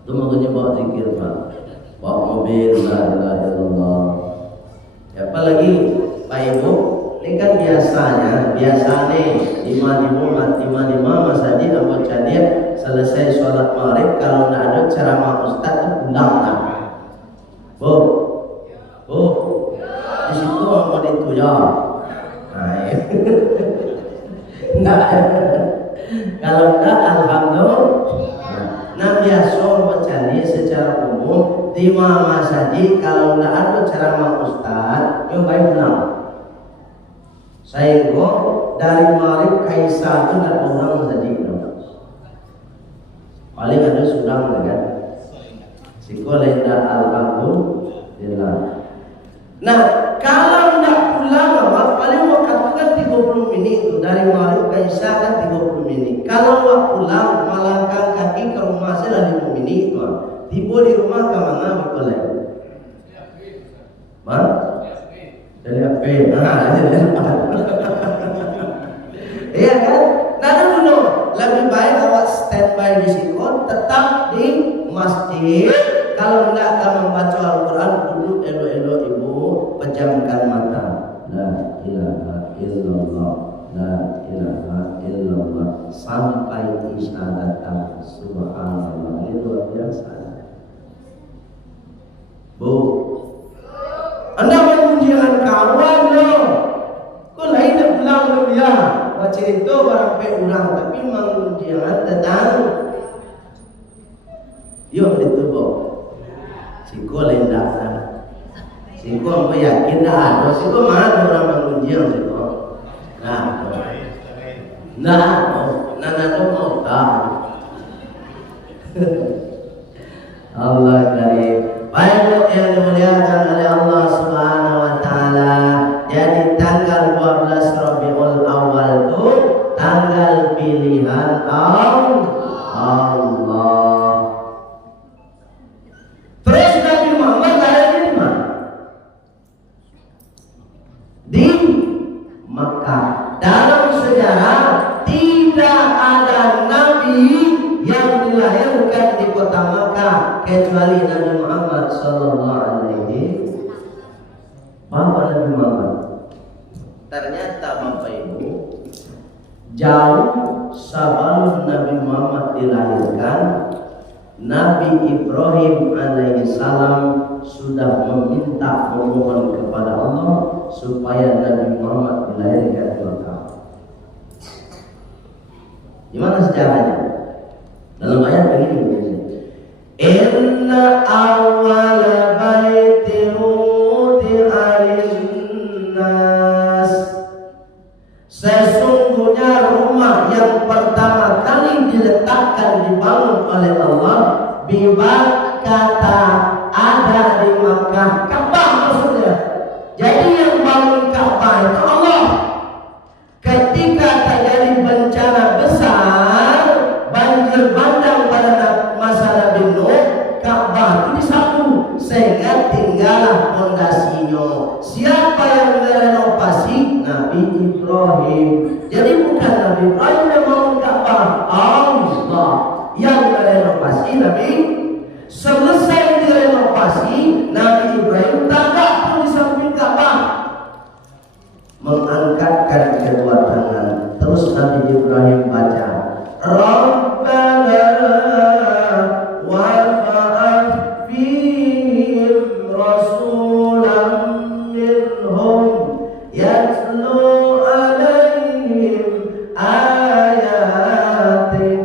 itu makanya bawa zikir Pak, bawa mobil, la ilaha illallah. Apalagi Pak Ibu, ini kan biasanya lima masjid atau cadir selesai sholat maghrib, kalau tidak ada ceramah ustaz itu pulang lah. Bu, di situ mau dituyar. Enggak. Kalau enggak, alhamdulillah. Nah biasa mencari secara umum di masjid, kalau enggak ada ceramah ustaz, yang baik pulang. Saya kok dari maghrib kaisa itu enggak pulang masjid. Paling ada sudah kan? Sikolenda alhamdulillah. Nah, kalau enggak pulang awak paling waktu kan 30 menit itu, dari maghrib kaisa kan 30 menit. Kalau awak pulang melangkah kaki ke rumah saya 5 menit mah. Tiba di rumah ke mana boleh? Mah? Dari apa? Iya kan? Nah dulu lebih baik awak standby di situ, tetap di masjid. Kalau enggak akan membaca Al-Quran, duduk elok-elok ibu, pejamkan mata. La ilaha illallah, la ilaha illallah, sampai isya datang. Subhanallah, ini luar biasa. Bu, Anda mengunjungan kawan loh. Kok lain nak pulang loh ya? Baca itu barang pe ulang, tapi mengunjungan datang. Yuk ditubuh. Siko lendak sana. Siko apa yakin dah ada. Siko mana orang mengunjung siko. Nah, tu mau tahu. Allah karim. Baik yang dimuliakan oleh Allah Subhanahu wa taala. Jadi tanggal 12 Rabiul Awal itu tanggal pilihan Allah. Terus Nabi Muhammad lahirnya di mana? Di Makkah. Dalam sejarah tidak ada nabi yang dilahirkan di kota Makkah kecuali Nabi Muhammad sallallahu alaihi Bapak Nabi Muhammad. Ternyata Bapak Ibu, jauh sebelum Nabi Muhammad dilahirkan, Nabi Ibrahim alaihi salam sudah memohon kepada Allah supaya Nabi Muhammad dilahirkan di Makkah. Gimana sejarahnya? Dalam ayat begini, inna awwala baitin wudi'a lin-nas, sesungguhnya rumah yang pertama kali diletakkan dibangun oleh Allah kata ada di Makkah. Ka'bah maksudnya. Jadi yang bangun Ka'bah itu Allah. Ketika terjadi bencana besar, banjir bandang pada masa Nabi Nuh, Ka'bah itu disapu sehingga tinggallah pondasinya. Siapa yang merenovasi? Nabi Ibrahim. Jadi bukan Nabi Ibrahim yang bangun Ka'bah, Allah yang merenovasi Nabi. Selesai direnovasi, Nabi Ibrahim tagak pun di samping Ka'bah, mengangkatkan kedua tangan. Terus Nabi Ibrahim baca, Rabbana wab'ath fihim rasulan minhum yatlu alaihim ayatik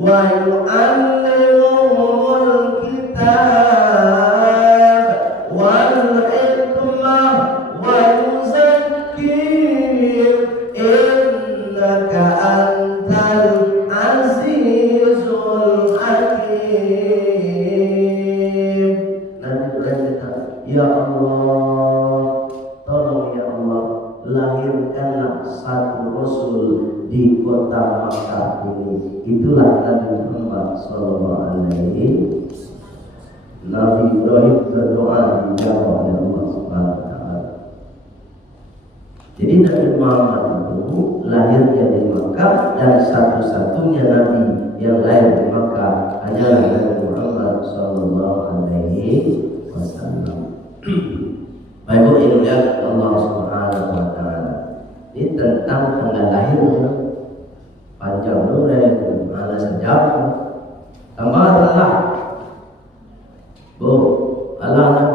wa yu'allimuhumul kitab wal hikmah wa yuzakkihim innaka antal azizul hakim. Nabi berkata, ya Allah, tolong ya Allah, lahirkanlah satu Rasul di kota Makkah ini. Itulah Nabi Muhammad SAW. Nabi Ibrahim berdoa dijawab oleh Allah Subhanahu wa Ta'ala. Jadi Nabi Muhammad itu lahirnya di Makkah, dan satu-satunya Nabi yang lahir di Makkah adalah Nabi Muhammad SAW. Baik ini Allah Subhanahu wa Ta'ala. Ini tentang tanggal lahirnya. Panjang dulu ala sejak tambah Allah. Bu, Allah nak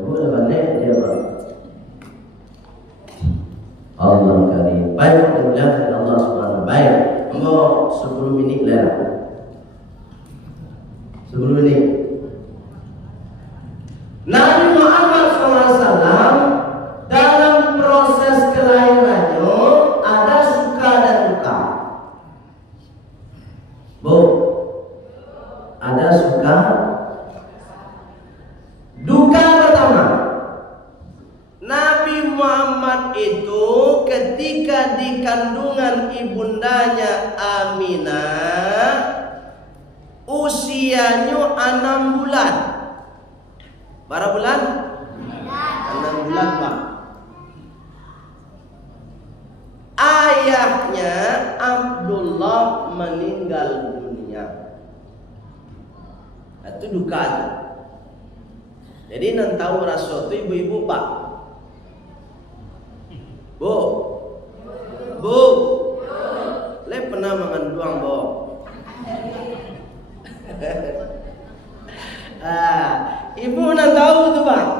bu lepas dia bang. Allah karim. Baik kemuliaan Allah Subhanahu. Baik, mau 10 minit lah. 10 minit. Nabi Muhammad SAW dalam proses kelahirannya ada suka dan duka. Bu, ada suka. Duka pertama, Nabi Muhammad itu ketika di kandungan ibundanya Aminah, usianya 6 bulan. Berapa bulan? 6 bulan, Pak. Ayahnya Abdullah meninggal dunia. Itu duka. Jadi nan tahu rasul itu ibu-ibu, Pak. Bu. Bu. Le pernah makan duang, Bu. Ibu nan tahu tuh, Bang.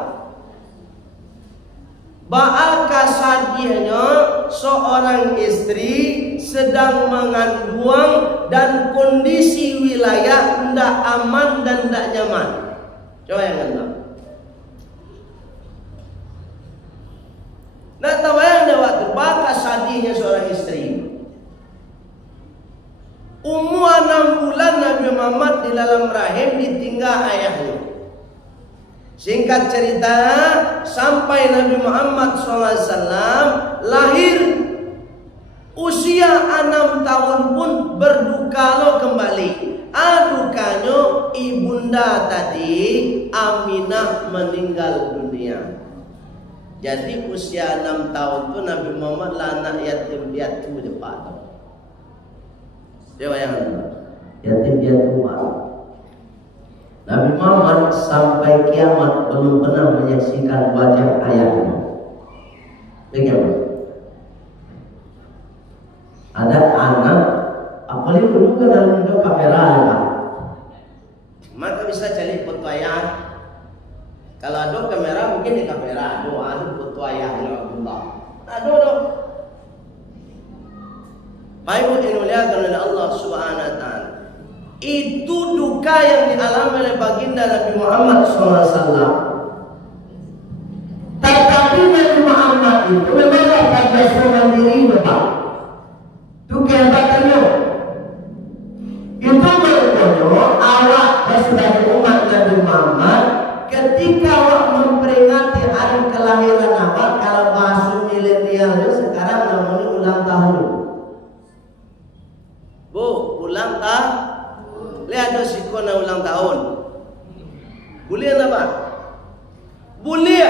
Baal kasadianya seorang istri sedang mengandung dan kondisi wilayah tidak aman dan tidak nyaman. Coba yang tahu. Nah, tabayang dah waktu baal kasadinya seorang istri. Umur 6 bulan Nabi Muhammad di dalam rahim ditinggal ayahnya. Singkat cerita, sampai Nabi Muhammad SAW lahir, usia 6 tahun pun berduka kembali. Dukanya ibunda tadi Aminah meninggal dunia. Jadi usia 6 tahun tu Nabi Muhammad lah anak yatim piatu depan. Dia bayangkan, yatim piatu. Nabi Muhammad sampai kiamat belum pernah menyaksikan wajah ayahnya. Bagaimana? Ada anak, apalagi dulu kan dalam hidup kamera, Pak. Kalau ada kamera mungkin di kamera ada foto ayahnya Abdullah. Ada. Baik dimuliakan oleh Allah Subhanahu wa taala. Itu duka yang dialami oleh baginda Nabi Muhammad SAW. Tetapi Nabi Muhammad itu memang pada mandiri Bapak. Itu kehebatannya. Itu berikutnya awak sebagai umat Nabi Muhammad ketika awak memperingati hari kelahiran awak, kalau bahasa milenialnya sekarang namanya ulang tahun. Bu, ulang tahun. Lihat ada sikona ulang tahun. Boleh apa? Boleh.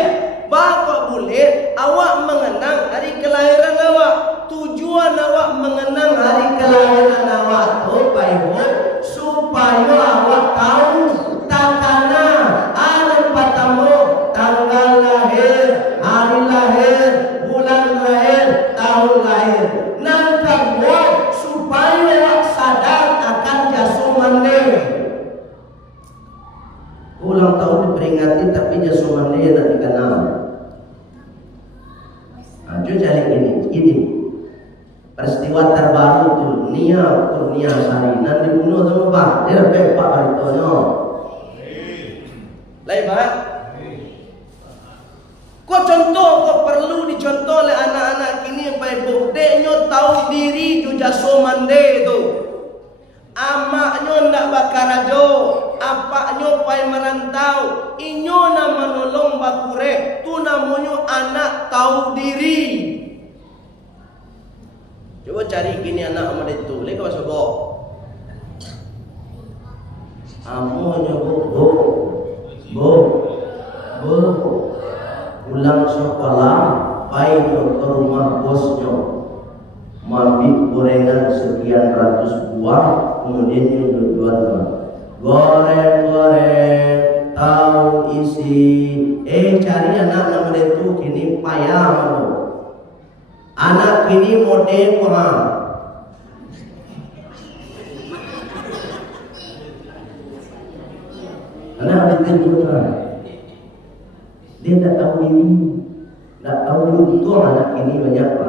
Bapak boleh awak mengenang hari kelahiran awak. Tujuan awak mengenang hari kelahiran awak tu baik supaya awak tahu takana ada patamu tanggal lahir, hari lahir, bulan lahir, tahun lahir. Nanti supaya awak sadar akan jasumane. Ulang tahun diperingati tapi jasumane nak dikenal. Ajo cari ini peristiwa terbaru tu Nia Kurnia Sari nanti bunuh sama Pak dia dapat Pak Haritono lain Pak kau contoh kau perlu dicontoh oleh anak-anak kini yang baik buktinya tahu diri juga somande tu amaknya ndak bakarajo apaknya pai merantau inyo nama nolong bakure tu namanya anak tahu diri. Coba cari gini anak sama itu boleh ke pasal bo amonya bo pulang sekolah pai ke rumah bosnya mabit gorengan sekian ratus buah kemudian jual goreng tahu isi cari anak nama itu kini payah anak kini model kurang anak itu juga dia tak tahu ini tak tahu untung anak ini banyak apa.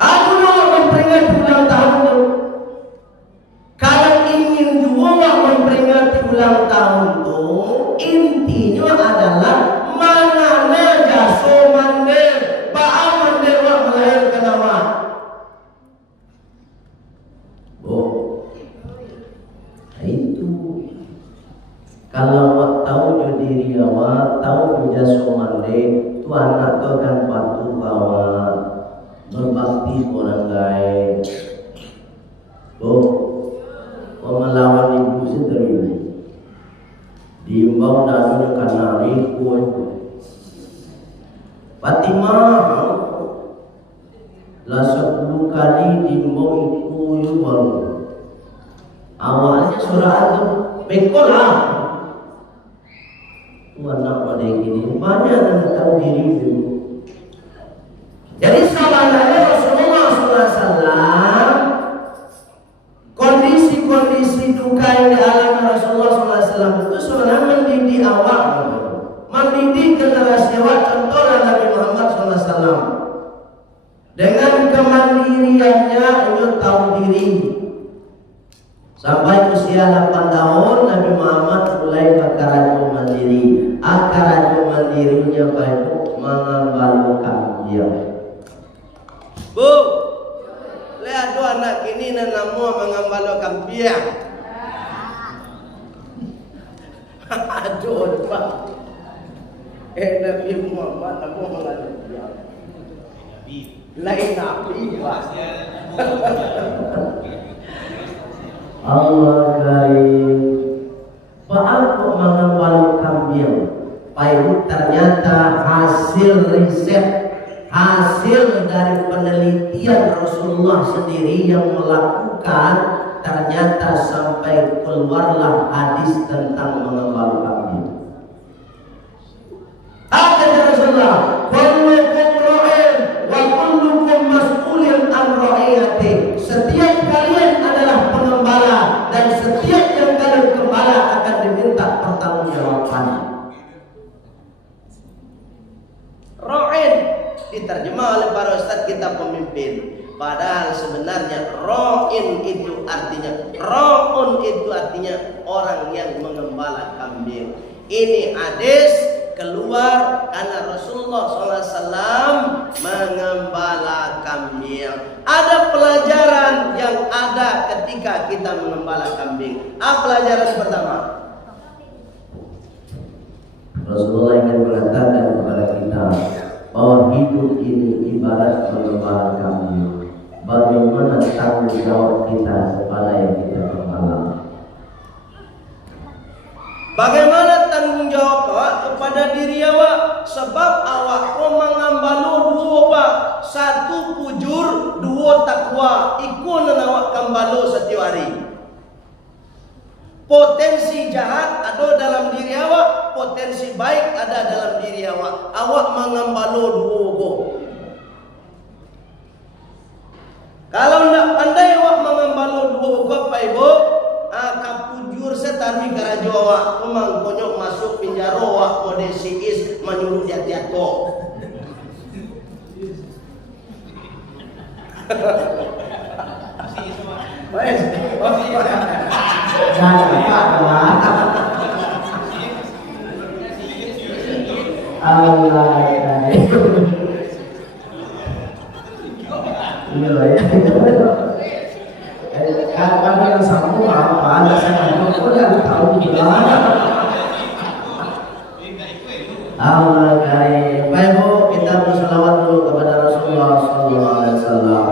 Aku mau memperingati ulang tahun tu. Kalau ingin juga memperingati ulang tahun tu, intinya adalah mana jaso mande, ba'a mande wa melahirkan awak. Itu kalau awak tahu diri awak, tahu jaso mande, tu anak tu akan patuh awak. Berbakti orang lain. Melawan ibu sendiri. Diimbau dan karena ribu. Fatimah lah 10 kali diimbau ibu itu baru. Awalnya surah itu bekol lah. Anak pada gini banyak yang tahu diri itu. Jadi sebenarnya Rasulullah SAW kondisi-kondisi duka yang dialami Rasulullah SAW itu sebenarnya mendidik awak, mendidik generasi awak. Contohlah Nabi Muhammad SAW dengan kemandiriannya untuk tahu diri. Sampai usia 8 tahun Nabi Muhammad mulai berkarajo mandiri. Akarajo mandirinya baik mengambalkan dia. Bu, lihat dua anak ini dan namu mengambil kampiang. Aduh, Pak. Nabi Muhammad namu mengambil kampiang. Lain Nabi, Pak. Allah karim. Pak kok mengambil kampiang? Pak ternyata hasil riset, hasil dari penelitian Rasulullah sendiri yang melakukan, ternyata sampai keluarlah hadis tentang mengembal kambing. Kata Rasulullah, kullukum ra'in wa kullukum mas'ulun an ra'iyati. Setiap kalian adalah pengembala dan setiap yang kalian gembala akan pertanggungjawaban. Ra'in diterjemah oleh para ustadz kita pemimpin. Padahal sebenarnya ra'in itu artinya, ra'un itu artinya orang yang mengembala kambing. Ini hadis keluar karena Rasulullah SAW mengembala kambing. Ada pelajaran yang ada ketika kita mengembala kambing. Apa pelajaran pertama? Rasulullah ingin mengatakan kepada kita bahwa hidup ini ibarat mengembala kambing. Bagaimana tanggung jawab kita kepada yang kita gembala? Bagaimana tanggung jawab awak kepada diri awak? Sebab awak mengambalo dua pak, satu pujur, dua takwa. Ikut awak kambalo setiap hari. Potensi jahat ada dalam diri awak, potensi baik ada dalam diri awak. Awak mengambalo dua go. Kalau nak pandai awak mengambalo dua go apa ibu? Kapujur setari karajo awak, memang konyok masuk penjara awak mode siis menyuruh dia tiato. Baik, Jangan Allah. Kalau yang sambung apa? Anda saya tahu juga. Allah karim. Baik Bu, kita berselawat dulu kepada Rasulullah Sallallahu Alaihi Wasallam.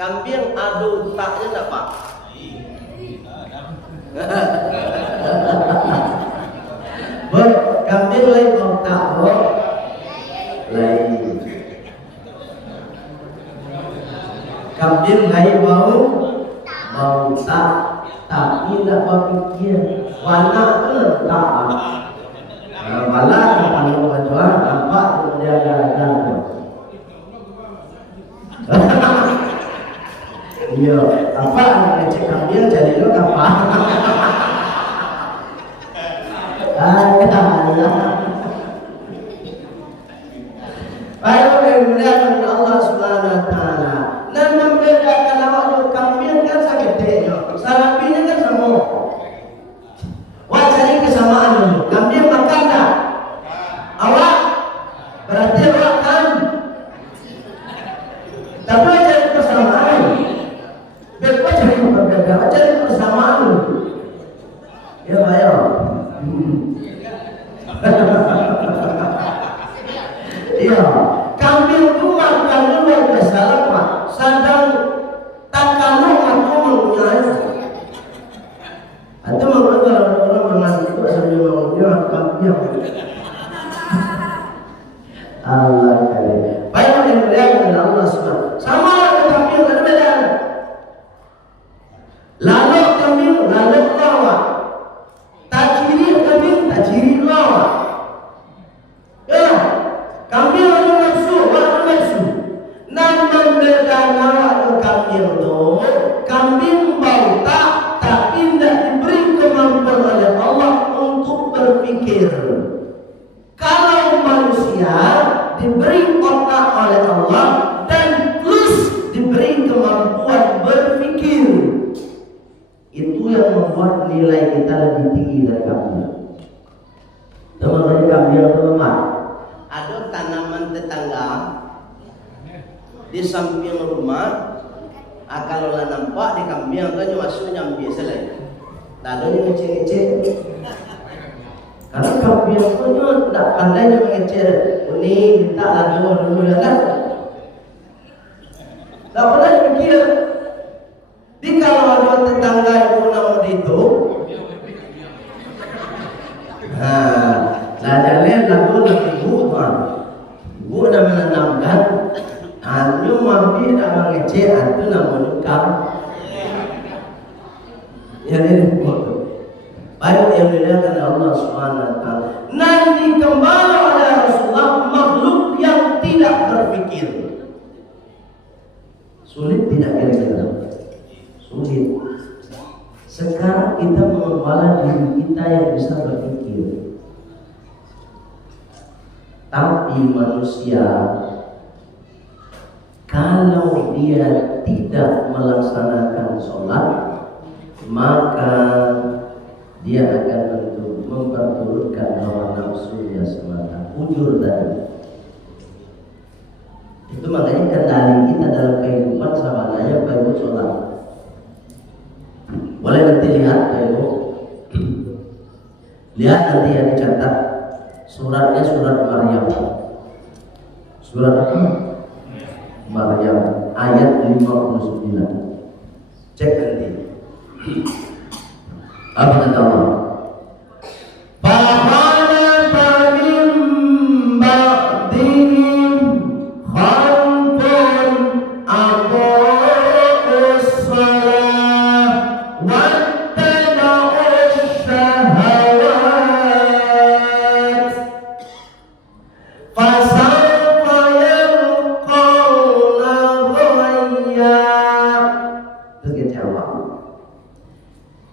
Kambing ada otaknya enggak Pak? Kambing lain otak, lain. Kambing lain bau tak, tapi tidak berpikir. Warna itu tak. Malah kalau kecuali nampak dia ada. Iya, apa ngecek kambing jadi lo apa? Baik, kemudian Allah Subhanahu Wa Taala dan membedakan awak kambing kan sakit salampinya kan sama. Wajah kesamaan dulu. Kambing makan tak? Awak berarti awak kan? Tapi wajah kesamaan. Bapak cari perbedaan, cari persamaan. Ya bayo. Iya, kambing itu makan luar biasa Pak. Sedang takanan aku mengunyahnya. Atau kalau orang mengaji itu sambil mengunyah kambing. Allah karim. Baik yang melihat dengan Allah Subhanahu. Sama kambing ada beda. Lalu kambing, lalu lawa. Tajiri kambing, tajiri lawa. Ya, kambing ada nafsu, ada nafsu. Namun berbeda lawa kambing itu, kambing bau tapi tidak diberi kemampuan oleh Allah untuk berpikir. Kalau manusia diberi otak oleh Allah dan plus diberi kemampuan berpikir. Itu yang membuat nilai kita lebih tinggi dari kambing. Teman-teman kambing teman, ada tanaman tetangga di samping rumah. Kalau lah nampak di kambing tu masuk nyambi selai. Tak ada yang ngecek-ngecek. Karena kambing tu tidak pandai yang ngecek. Ini minta lalu dulu ya kan? Tak pernah pikir. Di kalau ada tetangga yang nama itu, jalan lalu ibu ibu dah menanamkan. Hanya mampi nak mengecek itu namanya kambing. Yang ini baik yang dilakukan Allah Subhanahu Wa Taala. Nanti kembali oleh Rasulullah makhluk yang tidak berpikir. Sulit tidak kira-kira? Sulit. Sekarang kita mengembala diri kita yang bisa berpikir. Tapi manusia kalau dia tidak melaksanakan sholat, maka dia akan memperturutkan hawa nafsunya semata. Ujur tadi. Itu makanya kendali kita dalam kehidupan sabananya baru sholat. Boleh nanti lihat, Ibu. Lihat nanti yang dicatat. Suratnya surat Maryam. Surat apa? Maryam ayat 59. Cek nanti. Apa kata Allah?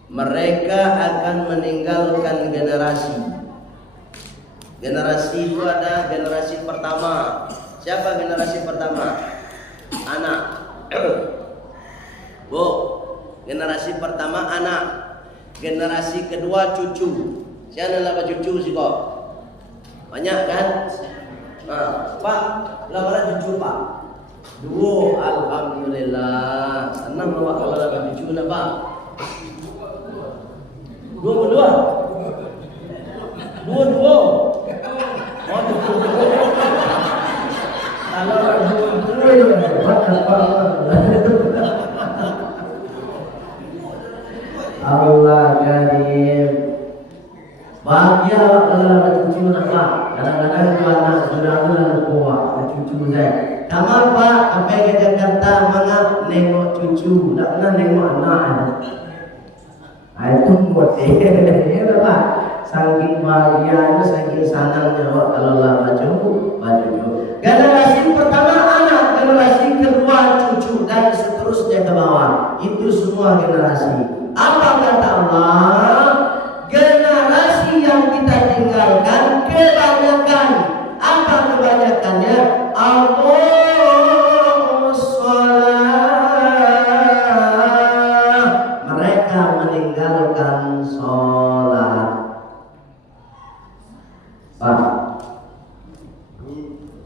Mereka akan meninggalkan generasi. Generasi itu ada generasi pertama. Siapa generasi pertama? Anak. Bu, generasi pertama anak. Generasi kedua cucu. Siapa nama cucu sih kok? Banyak kan? Pak, berapa cucu Pak? Dua, alhamdulillah. Senang awak kalau dapat cucu nak Pak. Dua. Allah karim. Bahagia kalau ada cucu nak Pak. Kadang-kadang dua anak saudara nak kuat cucu saya. Kamu Pak, sampai ke Jakarta mangap nengok cucu, tak pernah nengok anak. Itu motif, ya Pak. Saking bahagianya, saking senangnya Pak kalau lah baju. Generasi pertama anak, generasi kedua cucu dan seterusnya ke bawah. Itu semua generasi. Apa kata Allah? Generasi yang kita tinggalkan kebanyakan. Apa kebanyakannya? Mereka meninggalkan sholat. Pak,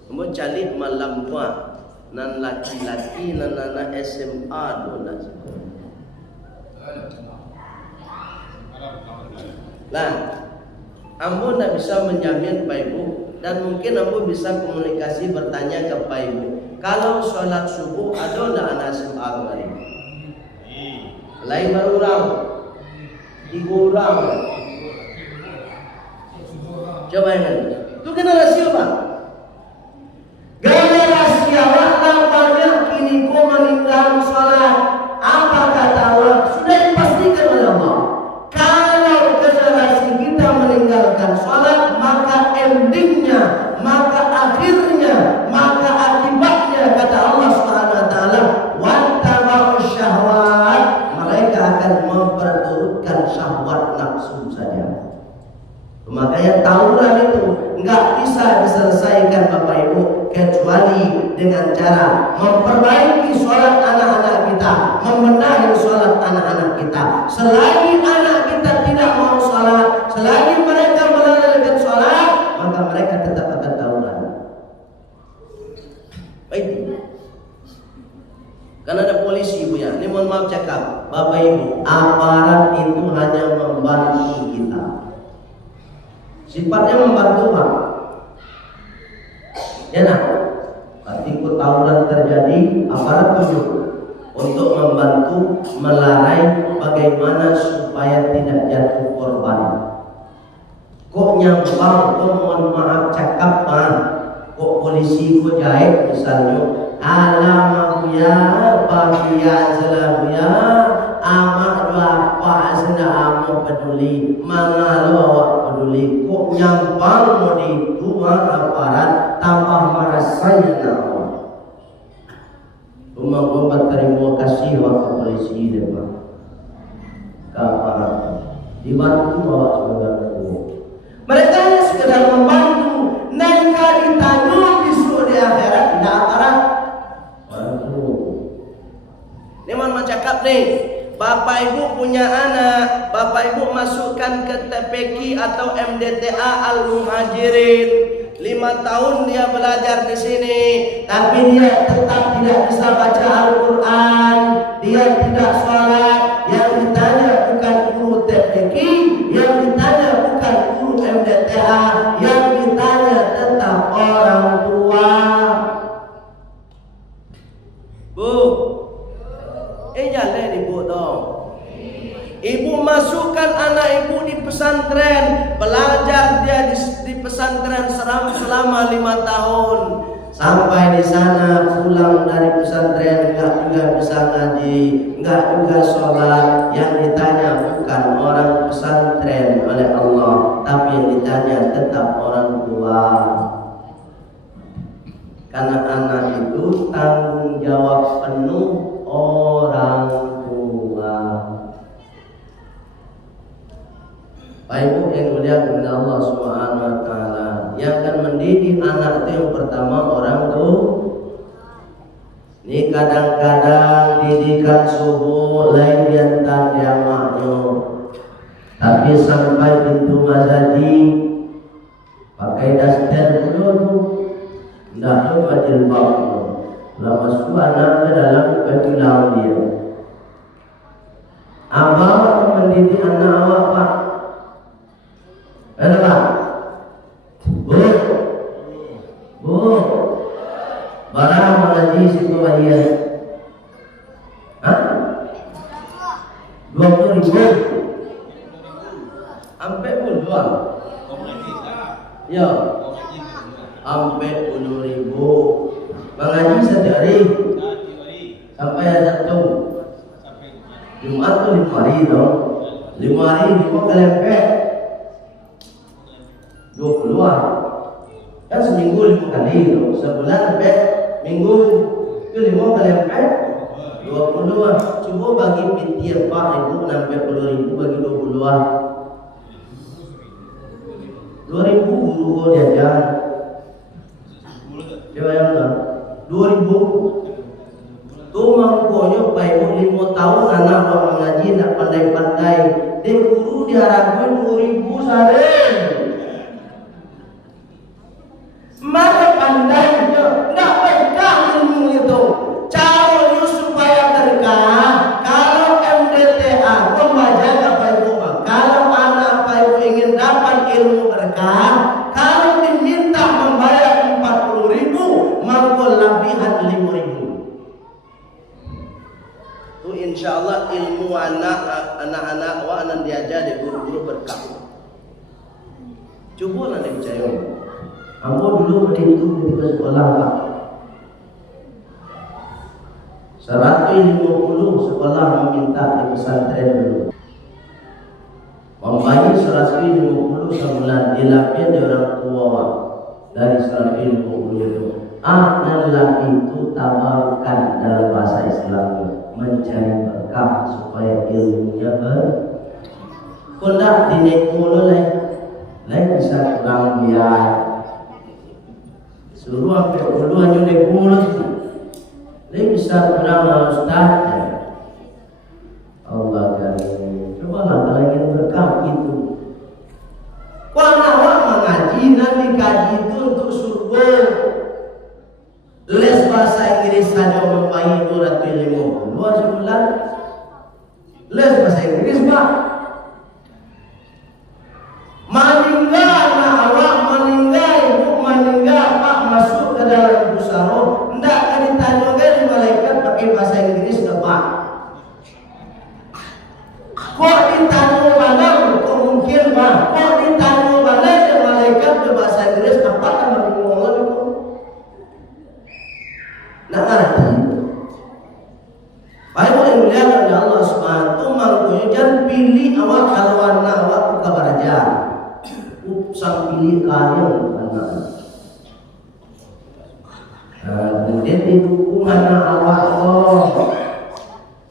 kamu cari malam tua nan laki-laki nan anak SMA dona. Lah, ambo tidak bisa menjamin Pak Ibu. Dan mungkin aku bisa komunikasi bertanya ke Pak Ibu. Kalau sholat subuh ada tidak anak SMA kemarin? Lain baru orang, 3 orang. Coba ingat. Itu generasi apa? Generasi awak nampaknya kini kau meninggalkan sholat. Apa kata Allah? Sudah dipastikan oleh Allah. Kalau generasi kita meninggalkan sholat, maka endingnya, maka akhirnya, maka akibatnya kata Allah Subhanahu Wa Taala, wattaba'u syahwat, mereka akan memperturutkan syahwat nafsu saja. Makanya tauran itu nggak bisa diselesaikan Bapak Ibu kecuali dengan cara memperbaiki sholat anak-anak kita, membenahi sholat anak-anak kita. Selagi anak kita tidak mau sholat, selagi mereka melalaikan sholat, maka mereka tetap akan tawuran. Baik. Karena ada polisi Bu ya. Ini mohon maaf cakap, Bapak Ibu, aparat itu hanya membantu kita. Sifatnya membantu Pak. Ya nak. Ketika tawuran terjadi, aparat tujuh untuk membantu melarai bagaimana supaya tidak jatuh korban. Kok nyampang, kok mohon maaf cakap Pak. Kok polisi kok jahit misalnya. Alamak ya, bahagia selalu ya, amat bapak sudah amat peduli, mangalu awak peduli, kok nyampang mau di rumah aparat tanpa merasanya awak. Rumah bapak terima kasih waktu polisi depan, ke aparat, dibantu awak sebenarnya. Mereka hanya sekedar membantu, mereka ditanggung besok di akhirat tidak aparat. Ini mohon cakap nih, Bapak Ibu punya anak, Bapak Ibu masukkan ke TPQ atau MDTA Al-Muhajirin. 5 tahun dia belajar di sini, tapi dia tetap tidak bisa baca Al-Quran, dia tidak sholat. Yang ditanya bukan guru TPQ, yang ditanya bukan guru MDTA, yang ditanya tetap orang tua. Bu, jalan ibu dong. Ibu masukkan anak ibu di pesantren, belajar dia di pesantren selama 5 tahun. Sampai di sana pulang dari pesantren enggak juga bisa ngaji, enggak juga sholat. Yang ditanya bukan orang pesantren oleh Allah, tapi yang ditanya tetap orang tua. Karena anak itu tanggung jawab penuh orang tua. Bapak Ibu yang dimuliakan oleh Allah Subhanahu wa taala, yang akan mendidik anak itu yang pertama orang tua. Ini kadang-kadang didikan subuh lain diantar dia maknya. Tapi sampai pintu masjid pakai daster dulu. Ndak coba jilbab. Lama masuk anak ke dalam kebilang dia. Abang mendidik anak awak Pak. Ada Pak? Bu, barang mengaji situ bayar. Hah? 20.000. Sampai puluhan. Ya. Sampai 10.000. Mengaji sehari sampai Sabtu. Jumat tu 5 hari dong. 5 hari 5 kali empat 20-an. Kan seminggu 5 kali dong. Sebulan empat minggu itu 5 kali empat 20-an. Coba bagi pintir Pak Ibu sampai 10.000 bagi 20-an. 2.000 guru diajar. Coba yang enggak 2.000 tu mangkonya Pak Ibu 5 tahun anak orang mengaji nak pandai-pandai dia guru diharapkan 2.000 sehari. Maka pandainya nak berkah ilmu itu. Caranya supaya berkah. Kalau MDTA membaca Pak Ibu, kalau anak Pak Ibu ingin dapat ilmu berkah, kalau diminta membayar 40.000, maka lebihan 5.000. Tu insyaallah ilmu anak-anak wa anak diajar di guru-guru berkah. Coba lah percaya. Ambo dulu itu ketika sekolah Pak. 150 sekolah meminta di pesantren dulu. Membayar 150 sebulan dilapih dari orang tua dari 150 itu. Adalah itu tabarukan dalam bahasa Islam, mencari berkah supaya ilmunya kondak dinek mulu lain bisa kurang biar Suruh sampai uluan nyulik mulut. Dia bisa beramal ustaznya. Allah karim. Cobalah kalau ingin berkah gitu. Kalau awak mengaji, nanti kaji itu untuk surga. Les bahasa Inggris saja membayar 250 sebulan. Les bahasa Inggris pak. Meninggal awak meninggal, ibu meninggal pak masuk ke dalam pusaro. Tidak akan ditanya oleh malaikat pakai bahasa Inggris ke pak. Kok ditanya mana? Kok mungkin pak? Kok ditanya mana malaikat ke bahasa Inggris? Apa yang ngomong itu? Nak ngerti. Baik boleh melihat oleh Allah Subhanahu wa jangan pilih awak kalau anak awak buka beraja. Sang pilih kalian anak. Kemudian didukung anak awak Allah.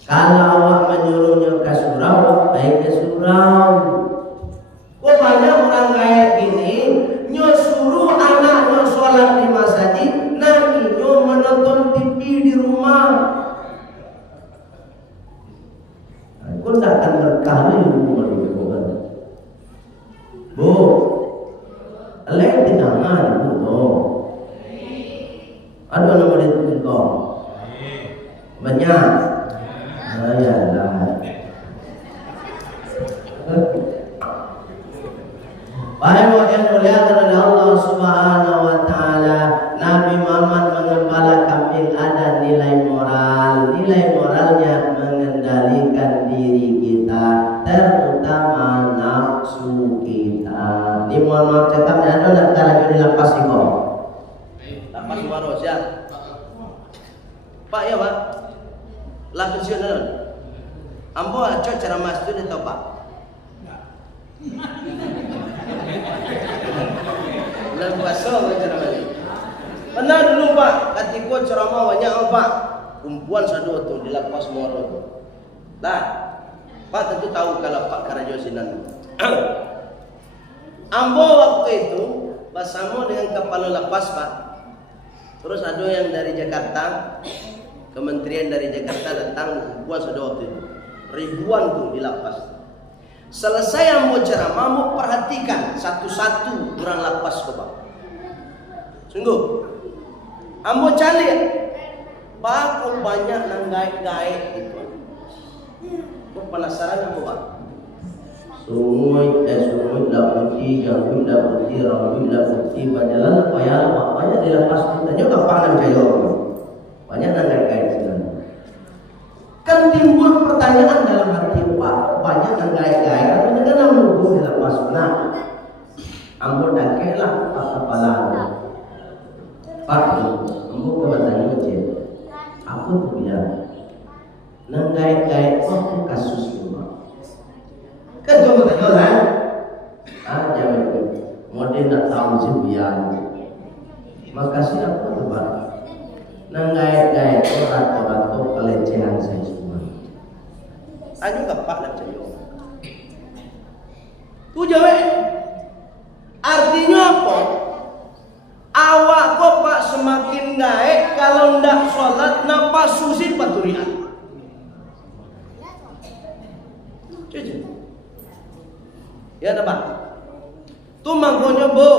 Kalau awak menyuruhnya ke surau, baik ke surau. Kok banyak orang kayak gini, nyuruh anaknya sholat di masjid, nantinya menonton TV di rumah. Kau tak akan berkah di rumah di rumah. Bu, lek tinangan bu. Ada nama itu kau. Banyak. Ayalah. Baik yang dimuliakan oleh Allah Subhanahu wa taala, Nabi Muhammad mengembala kambing ada nilai moral. Nilai moralnya mengendalikan diri kita, terutama nafsu kita. Ini mohon maaf cakapnya ada nak cara jadi lapas di kau. Lapas waros ya. Pak ya pak. Lah pensiunan. Ambo aco cara masuk di topak. Bulan puasa cara balik. Pernah dulu pak, ketika ceramah banyak pak, kumpulan satu tu di lapas Moro tu. Lah, pak tentu tahu kalau Pak Karajosinan. Ambo waktu itu bersama dengan kepala lapas pak. Terus ada yang dari Jakarta, kementerian dari Jakarta datang kumpulan satu waktu itu. Ribuan tu di lapas. Selesai ambo ceramah, ambo perhatikan satu-satu orang lapas tu pak. Sungguh, ambo cari, pak banyak nang gaik-gaik gitu. Kau penasaran apa pak? Sungguh dah putih, jauh dah putih, rawi dah putih, banjalan apa ya? Banyak di lapas kita juga pangan kayu. Banyak nang gaik-gaik sebenarnya. Kan timbul pertanyaan dalam hati pak, banyak nang gaik-gaik. Tapi jangan menunggu di lapas benar. Ambo dakeklah pak kepala. Pak, ambo kebatanya macam aku tu biar nang gaik-gaik aku kasus cuma. Kan cuma tanya kan? Jangan itu. Model nak tahu sebiar. Makasih aku tu pak. Nang gaik-gaik atau pelecehan seksual. Ayo kapak nak cayo. Tu jawab. Artinya apa? Awak kok pak semakin gaek kalau ndak sholat nafas susi paturian. Cuci. Ya ada pak. Tu mangkonya bu.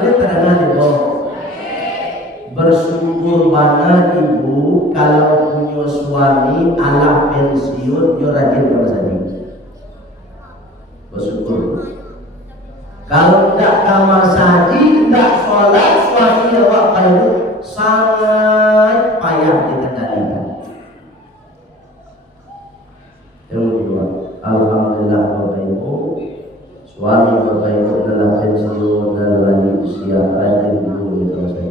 Dia terangkan bu. Bersyukur mana ibu kalau punya suami alah pensiun yo rajin bersaji. Bersyukur. Kalau tidak kamar saji, tidak sholat, suami awak itu sangat payah dikendalikan. Yang kedua, alhamdulillah Bapak Ibu, suami Bapak Ibu dalam pensiun dan lagi usia rajin dulu itu saja.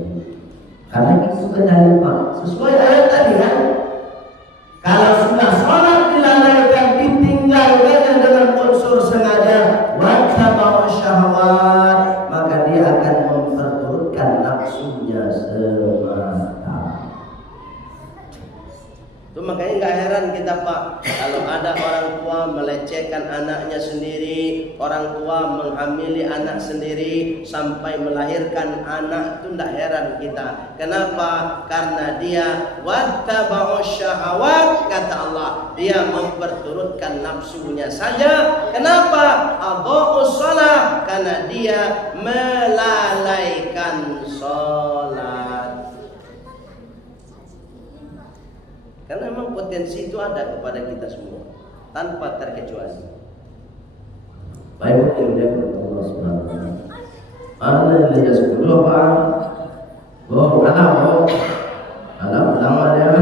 Karena itu kendali Pak, sesuai ayat tadi kan. Kalau sudah sholat dilalaikan, ditinggalkan dengan unsur sengaja, wattaba'u syahwat, maka dia akan memperturutkan nafsunya semata. Itu makanya nggak heran heran kita Pak, kalau ada orang tua melecehkan anaknya sendiri, orang tua menghamili anak sendiri sampai melahirkan anak, itu tidak heran kita. Kenapa? Karena dia wattaba'u syahawat, kata Allah, dia memperturutkan nafsunya saja. Kenapa? Adha'us shalah, karena dia melalaikan sholat. Karena memang potensi itu ada kepada kita semua, tanpa terkecuali. Baik, kemudian Allah Subhanahu wa taala. Ada yang sepuluh Pak. Alam lama dia.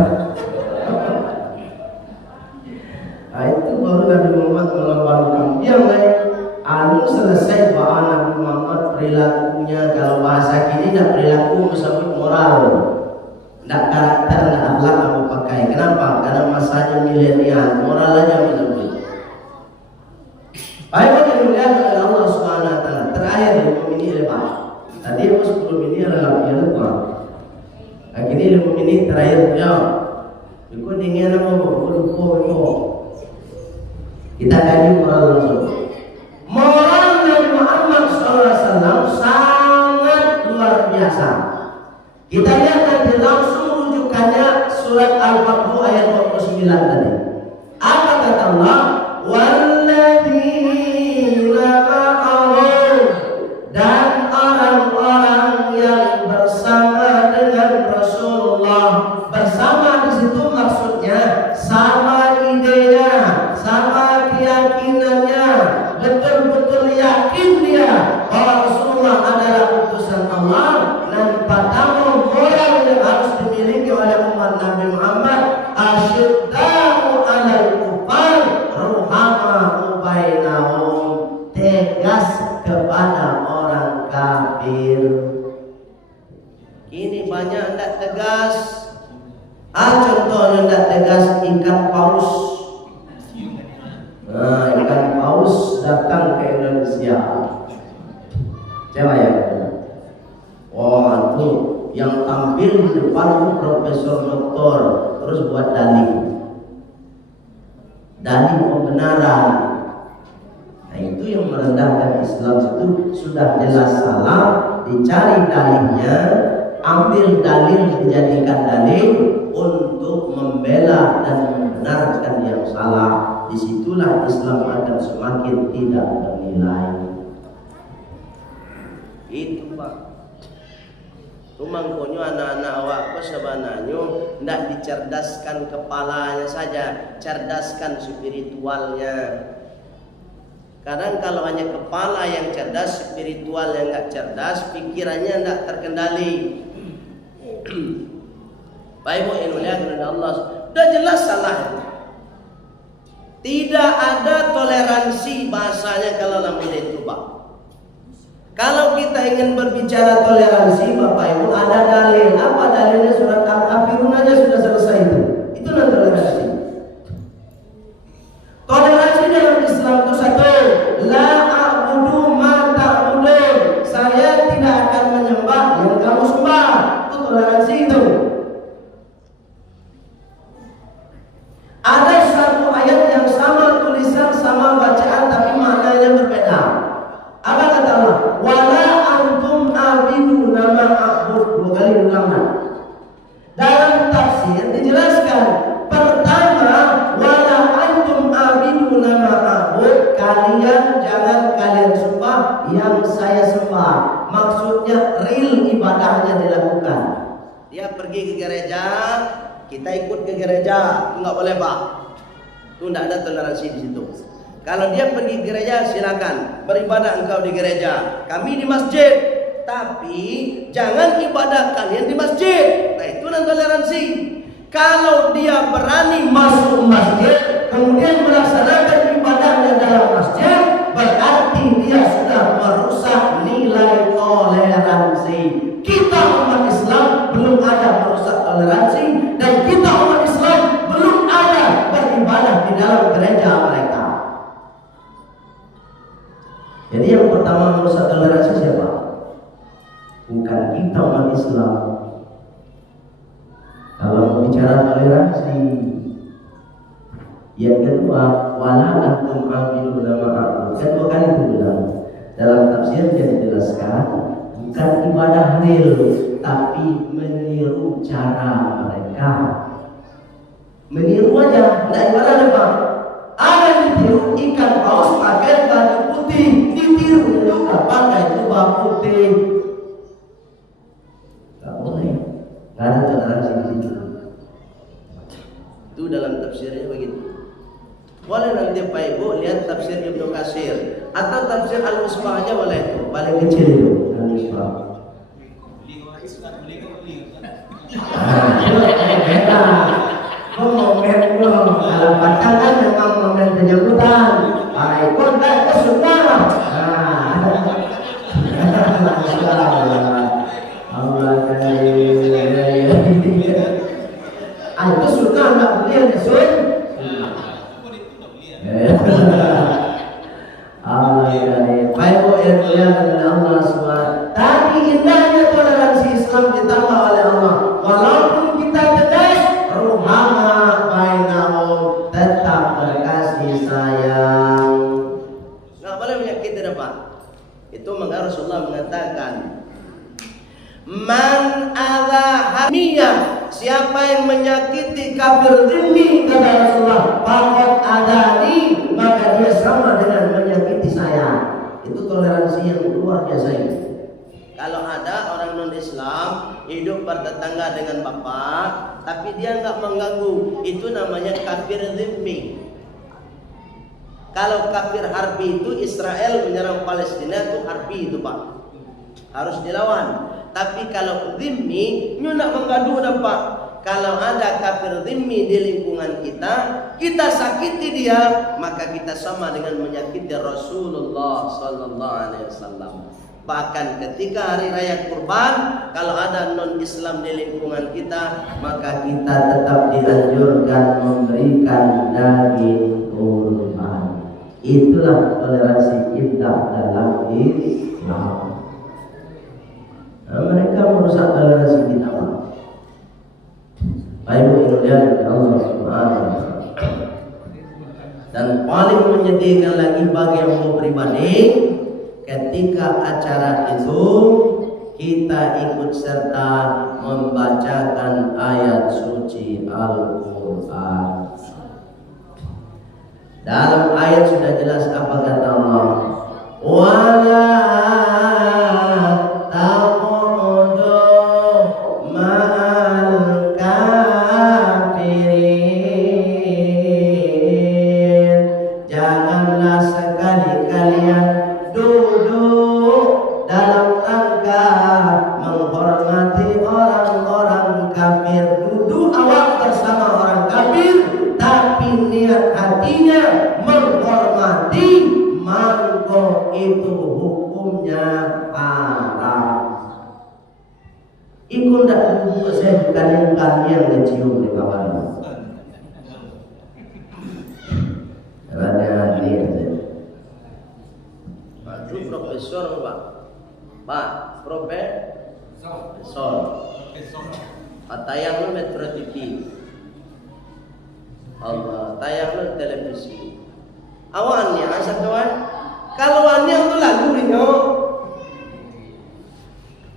Itu baru Nabi Muhammad melambangkan yang lain. Anu selesai Pak Nabi Muhammad perilakunya, kalau bahasa kini tidak perilaku sampai moral. Tidak karakter, tidak akhlak apa pakai. Kenapa? Karena masanya milenial, moral aja masuk. Baik, yang dilihat oleh Allah Subhanahu wa taala. Terakhir ilmu ini lepas. Tadi ilmu 10 ini adalah yang lupa. Akhirnya ilmu ini terakhir ya. Ikut dingin apa lupa. Kita kaji moral langsung. Moral Nabi Muhammad SAW sangat luar biasa. Kita lihat nanti langsung rujukannya surat Al-Fatih ayat 29 tadi. Apa kata Allah? Walladzina ma'ahu, dan orang-orang yang bersama dengan Rasulullah. Bersama di situ maksudnya sama idenya, sama keyakinannya, betul-betul yakin dia bahwa Rasulullah adalah utusan Allah. Dan pertama moral yang harus dimiliki oleh umat Nabi Muhammad, asyidda'u 'alal kufar ruhama bainahum, tegas kepada orang kafir. Ini banyak tidak tegas. Contohnya tidak tegas ikan paus. Ikan paus datang ke Indonesia. Coba ya. Oh, itu yang tampil di depan profesor doktor, terus buat dalil pembenaran. Nah, itu yang merendahkan Islam, itu sudah jelas salah, dicari dalilnya, ambil dalil, dijadikan dalil untuk membela dan membenarkan yang salah. Disitulah Islam akan semakin tidak bernilai. Itu Pak. Mangkonyo anak-anak awak sebenarnya tidak dicerdaskan kepalanya saja, cerdaskan spiritualnya. Kadang kalau hanya kepala yang cerdas, spiritual yang nggak cerdas, pikirannya tidak terkendali. Baik Bu, ini lihat Allah, sudah jelas salah. Tidak ada toleransi bahasanya kalau namanya itu Pak. Kalau kita ingin berbicara toleransi, Bapak Ibu, ada dalil. Apa dalilnya? Surat Al-Kafirun aja sudah selesai itu. Itulah toleransi. Toleransi dalam Islam itu satu, la a'budu ma ta'budun. Saya tidak akan menyembah yang kamu sembah. Itu toleransi itu. Ada satu ayat yang sama tulisan, sama bacaan, tapi maknanya berbeda. Apa kata Allah? Wala antum abiduna ma a'bud. 2 kali ulangan. Dalam tafsir dijelaskan, pertama, wala antum abiduna ma a'bud, kalian jangan kalian sembah yang saya sembah. Maksudnya real ibadahnya dilakukan. Dia pergi ke gereja, kita ikut ke gereja, enggak boleh Pak. Itu tidak ada toleransi di situ. Kalau dia pergi gereja, silakan beribadah engkau di gereja, kami di masjid, tapi jangan ibadah kalian di masjid. Nah, itu toleransi. Kalau dia berani masuk masjid, kemudian melaksanakan ibadahnya dalam masjid, berarti dia sudah merusak nilai toleransi. Kita umat Islam belum ada merusak toleransi, dan kita umat Islam belum ada beribadah di dalam gereja mereka. Jadi yang pertama merusak toleransi siapa? Bukan kita umat Islam. Kalau mau bicara toleransi, Yang kedua, wala antum amiluna ma'akum. Kedua kali itu bilang. Dalam tafsirnya dijelaskan, bukan ibadah real, tapi meniru cara mereka. Meniru aja, tidak ibadah apa? Ada ditiru ikan paus pakai baju putih, ditiru juga pakai jubah putih. Gak boleh, gak ada toleransi di situ. Itu dalam tafsirnya begitu. Boleh nanti Pak Ibu lihat tafsir Ibnu Katsir atau tafsir Al-Misbah aja boleh itu, paling kecil itu Al-Misbah. Beda. Momen kalau pacar kan memang momen penyambutan. Ikut dan kesuka. Allah itu sunnah tak boleh sun. Baik yang mulia dengan Allah SWT. Tapi indahnya toleransi Islam ditambah oleh Allah. Walaupun kita tegas, ruhama bainahum, tetap berkasih sayang. Nggak boleh menyakiti Pak. Itu maka Rasulullah mengatakan, man adha hamiyah, siapa yang menyakiti kafir dhimmi, kata Rasulullah, faqad adani, maka dia sama dengan menyakiti saya. Itu toleransi yang luar biasa ini. Kalau ada orang non-Islam hidup bertetangga dengan bapak, tapi dia nggak mengganggu, itu namanya kafir dhimmi. Kalau kafir harbi itu Israel menyerang Palestina, itu harbi itu Pak, harus dilawan. Tapi kalau dhimmi, ini nak menggaduh dah Pak. Kalau ada kafir dhimmi di lingkungan kita, kita sakiti dia, maka kita sama dengan menyakiti Rasulullah Sallallahu Alaihi Wasallam. Bahkan ketika hari raya kurban, kalau ada non-Islam di lingkungan kita, maka kita tetap dianjurkan memberikan daging kurban. Itulah toleransi indah dalam Islam. Mereka merusak toleransi kita. Baik mulia Allah Subhanahu wa taala. Dan paling menyedihkan lagi bagi yang pribadi, ketika acara itu kita ikut serta membacakan ayat suci Al-Qur'an. Dalam ayat sudah jelas apa kata Allah. Wala yang dicium di bawah. Rada dia. Pak profesor Pak. Pak profesor. Tayang lu Metro TV. Allah, tayang lu televisi. Awannya asal kawan. Kalau annya itu lagu rinyo.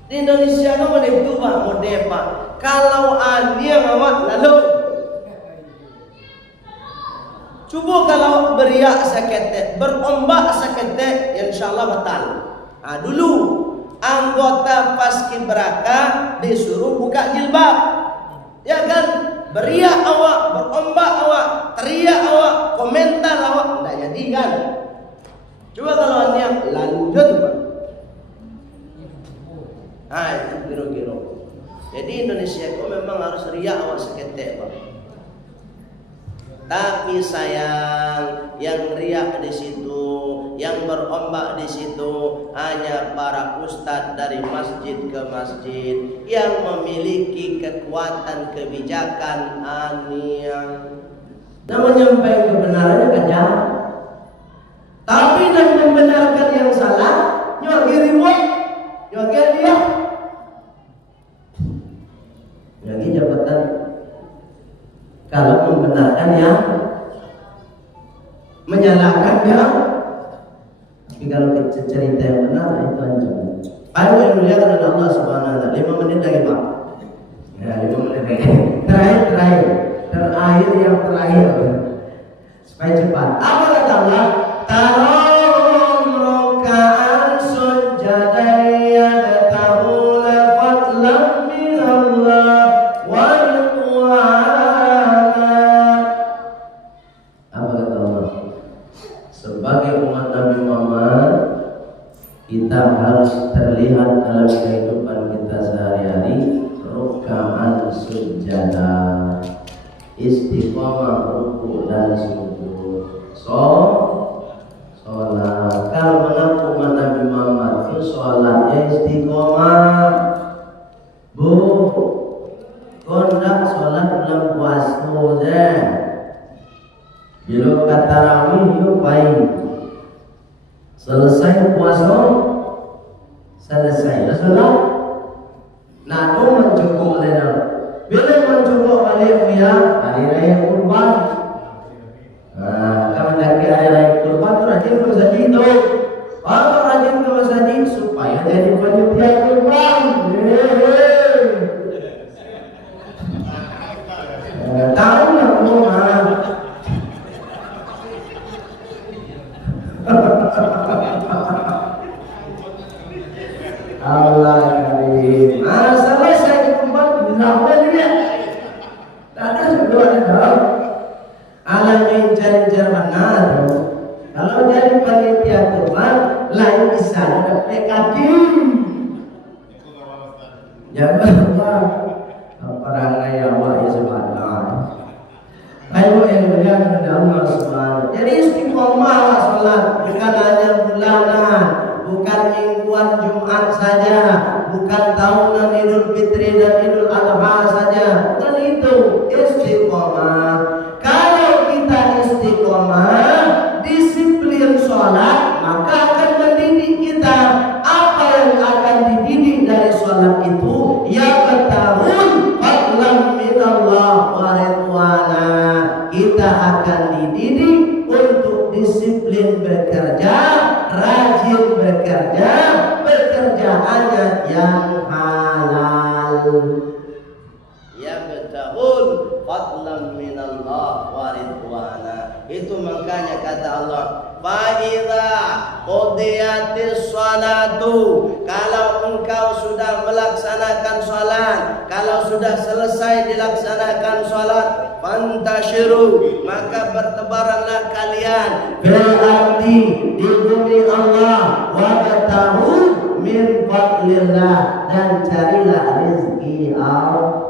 Di Indonesia no mode itu Pak, mode Pak. Kalau dia awak lalu coba kalau beriak sakete, berombak sakete, insyaallah batal. Dulu anggota paskibraka disuruh buka jilbab, ya kan? Beriak awak, berombak awak, teriak awak, komentar awak, tidak jadi kan? Coba kalau dia lalu tuh Pak. Itu kira-kira. Jadi Indonesia itu memang harus riak awak seketek Pak. Tapi sayang, yang riak di situ, yang berombak di situ hanya para ustadz dari masjid ke masjid yang memiliki kekuatan kebijakan yang menyampaikan kebenarannya kejam. Tapi dan membenarkan yang salah, nyuagi reward, nyuagi dia. Lagi jabatan kalau membenarkan yang ya. Tapi kalau kita cerita yang benar itu ancaman. Ayo yang muliakan oleh Allah Subhanahu wa taala. 5 menit lagi, Pak. Ya, 5 menit lagi. Terakhir yang terakhir. Supaya cepat. Apa kata Allah? Tarom rokaan sujadaya ta'ula fadlam minallah wa ridwana. Apa kata Allah? Sebagai umat Nabi Muhammad, kita harus terlihat dalam kehidupan kita sehari-hari rokaan sujada, istiqomah ruku dan sujud. Sholat. Kalau mengaku umat Nabi Muhammad itu sholatnya istiqomah. Bu, kondak sholat bulan puasa deh. Bila kata tarawih itu baik. Selesai puasa, selesai. Rasulullah, nak mencukup lena. Bila mencukup balik ya hari raya kurban. Kalau lagi hari raya kurban tu rajin ke masjid tu. Kalau rajin ke masjid supaya jadi panitia kurban. Tahu nak rumah. Allah karim. Masalah saya kurban benar dia. Tak ada dua ada. Alam yang cari-cari mana tu? Kalau jadi panitia kurban, lain bisa ada PKD. Jangan perang raya Allah ya subhanallah. Ayo yang berjalan dengan Allah subhanahu. Jadi istiqomah salat bukan hanya bulanan, bukan mingguan Jumat saja, bukan tahunan Idul Fitri dan Idul Adha saja. Bukan itu istiqomah. Kalau kita istiqomah, disiplin sholat, maka akan mendidik kita. Apa yang akan dididik dari sholat itu? Ya betahun fadlam minallah wa ridwana. Kita akan dididik untuk disiplin bekerja, rajin bekerja, pekerjaannya yang halal. Ya betahun fadlam minallah wa ridwana. Itu makanya kata Allah, fa idza qudiyatis salatu, kalau engkau sudah melaksanakan salat, kalau sudah selesai dilaksanakan salat, fantashiru, maka bertebaranlah kalian berarti di bumi Allah, wa batahu min fadlillah, dan carilah rezeki Allah.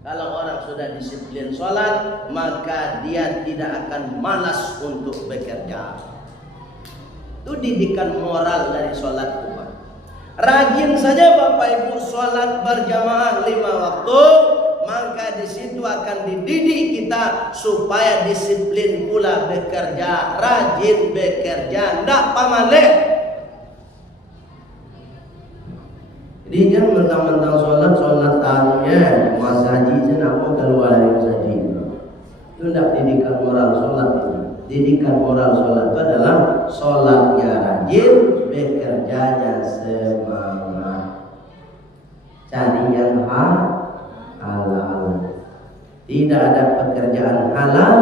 Kalau orang sudah disiplin sholat, maka dia tidak akan malas untuk bekerja. Itu didikan moral dari sholat umat. Rajin saja Bapak Ibu sholat berjamaah 5 waktu, maka di situ akan dididik kita supaya disiplin pula bekerja, rajin bekerja, ndak pamaleh. Jadi jangan mentang-mentang sholat tahunya masa haji jangan keluar dari masa haji. Itu tidak didikan moral sholat itu. Didikan moral sholat itu adalah sholatnya rajin, bekerjanya semangat, cari yang halal. Tidak ada pekerjaan halal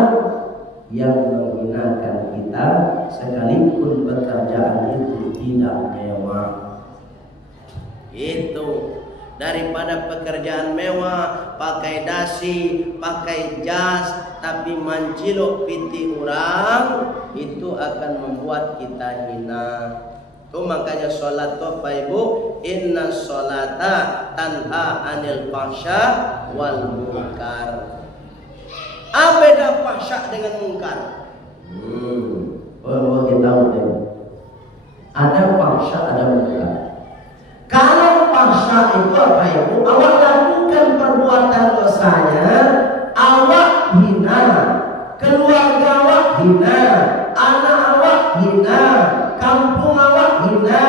yang menghinakan kita, sekalipun pekerjaan itu tidak mewah. Itu daripada pekerjaan mewah, pakai dasi, pakai jas, tapi mancilok piti orang, itu akan membuat kita hina. Itu makanya sholat itu Bapak Ibu, inna sholata tanha anil fahsya wal munkar. Apa beda fahsya dengan munkar? Kita tahu ada fahsya, ada munkar. Kalau fahsya itu apa Ibu? Awak lakukan perbuatan dosanya, awak hina, keluarga awak hina, anak awak hina, kampung awak hina,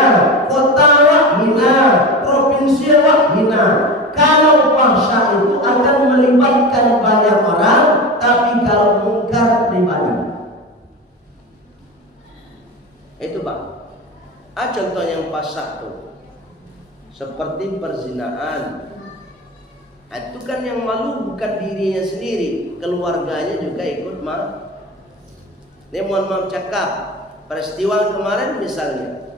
kota awak hina, provinsi awak hina. Kalau fahsya itu akan melibatkan banyak orang, tapi kalau munkar pribadi. seperti perzinaan. Itu kan yang malu bukan dirinya sendiri, keluarganya juga ikut Ini mohon maaf cakap, peristiwa kemarin misalnya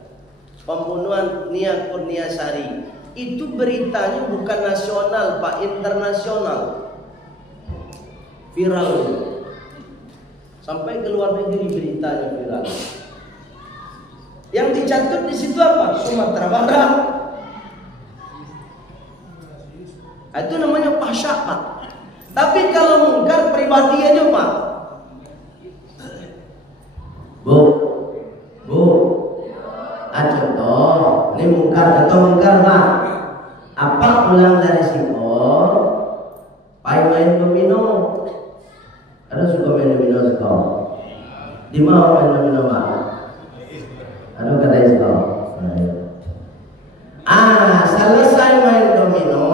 pembunuhan Nia Kurniasari, itu beritanya bukan nasional Pak, internasional, viral, sampai ke luar negeri beritanya viral. Yang dicatut di situ apa? Sumatera Barat. Itu namanya fahsyat Pak. Tapi kalau mungkar pribadi aja Pak. Bu, contoh, ini mungkar atau mungkar Pak? Apa pulang dari situ? Main domino. Ada suka main domino sekolah? Di mana main domino Pak? Ada kata sekolah? Selesai main domino,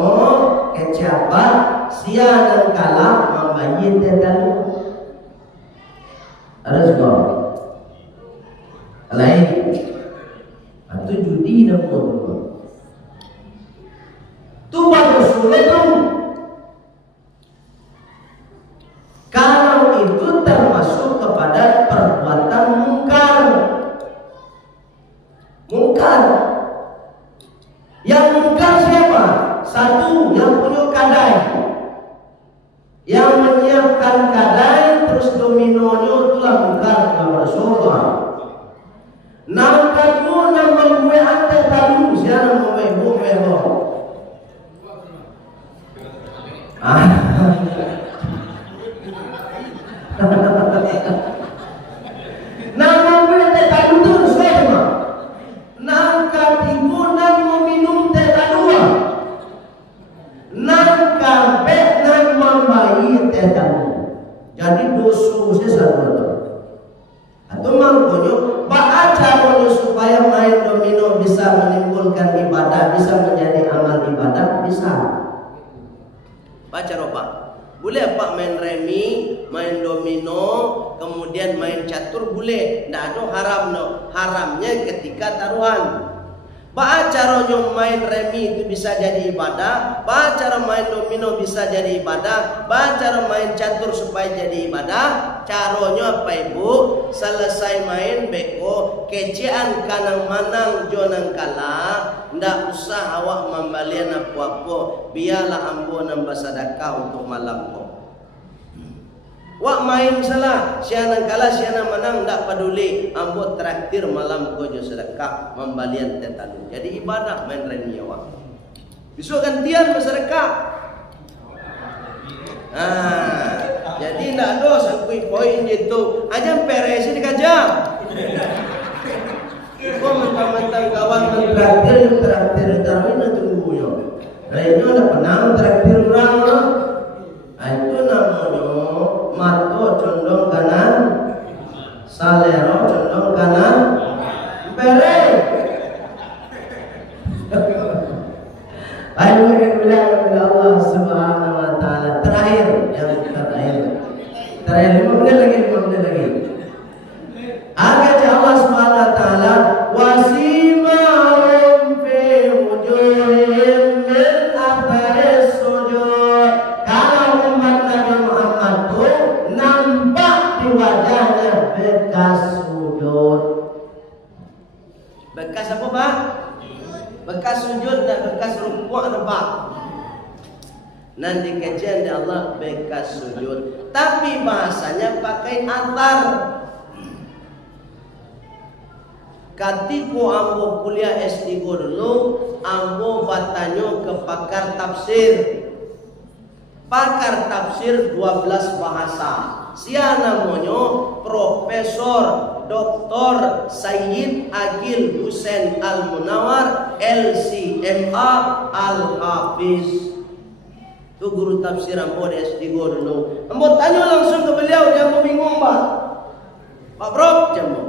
kecapat, sia dan kalah membayar tetalu. Ada sekolah? Lain. Atau judi dan bodoh. Tu baru sulit tu. Kalau itu termasuk kepada perbuatan mungkar. Yang mungkar siapa? Satu, yang punya kadai, yang menyiapkan kadai, terus dominonya itulah mungkar kepada surga. Nangkatmu nama gue ante tahu siapa mau mebo. Nama gue ante tahu tu semua. Nangkat ibu nang mau minum teh dua. Nangkat bet nang membayi teh dua. Jadi dosu sesatu. Atau mangkonyo caranya supaya main domino bisa menimbulkan ibadah, bisa menjadi amal ibadah, bisa. Baca Pak. Boleh Pak main remi, main domino, kemudian main catur boleh. Tidak ada haram no. Haramnya ketika taruhan. Pak caranya main remi itu bisa jadi ibadah, pak cara main domino bisa jadi ibadah, pak cara main catur supaya jadi ibadah. Caranya apa Ibu? Selesai main beko, kecean kanang manang jonang kalah, ndak usah awak membalian apa-apa, biarlah ambo nambah sedekah untuk malam ko. Wak main salah, siana kalah siana menang tak peduli, ambo traktir malam kojo sedekah membalian tetalu. Jadi ibadah main remi wak. Besok gantian bersedekah. Jadi ndak ada sampai poin itu. Aja peresi dikajang. Kau mentang-mentang kawan traktir taruhin tunggu yo. Lainnya ada penang traktir orang lah. Itu namanya mato condong kanan, salero condong kanan, bere. Ayo kita bilang kepada Allah Subhanahu Wa Taala. Terakhir, 5 menit lagi. Agar Allah Subhanahu Wa Taala wasimahum fi wujuhihim min athari sujud. Kalau umat Nabi Muhammad itu nampak di wajahnya bekas sujud. Bekas apa Pak? Bekas sujud dan bekas rukuk nampak. Nanti kajian di Allah bekas sujud. Tapi bahasanya pakai atar. Katiku ambo kuliah S3 dulu, ambo batanyo ke pakar tafsir. Pakar tafsir 12 bahasa. Sia namanya Profesor Dr. Sayyid Agil Hussein Al-Munawar LCMA Al-Hafiz. Itu guru tafsir ambo di S3 dulu. Ambo tanya langsung ke beliau, dia ambo bingung Pak Prof, jambo.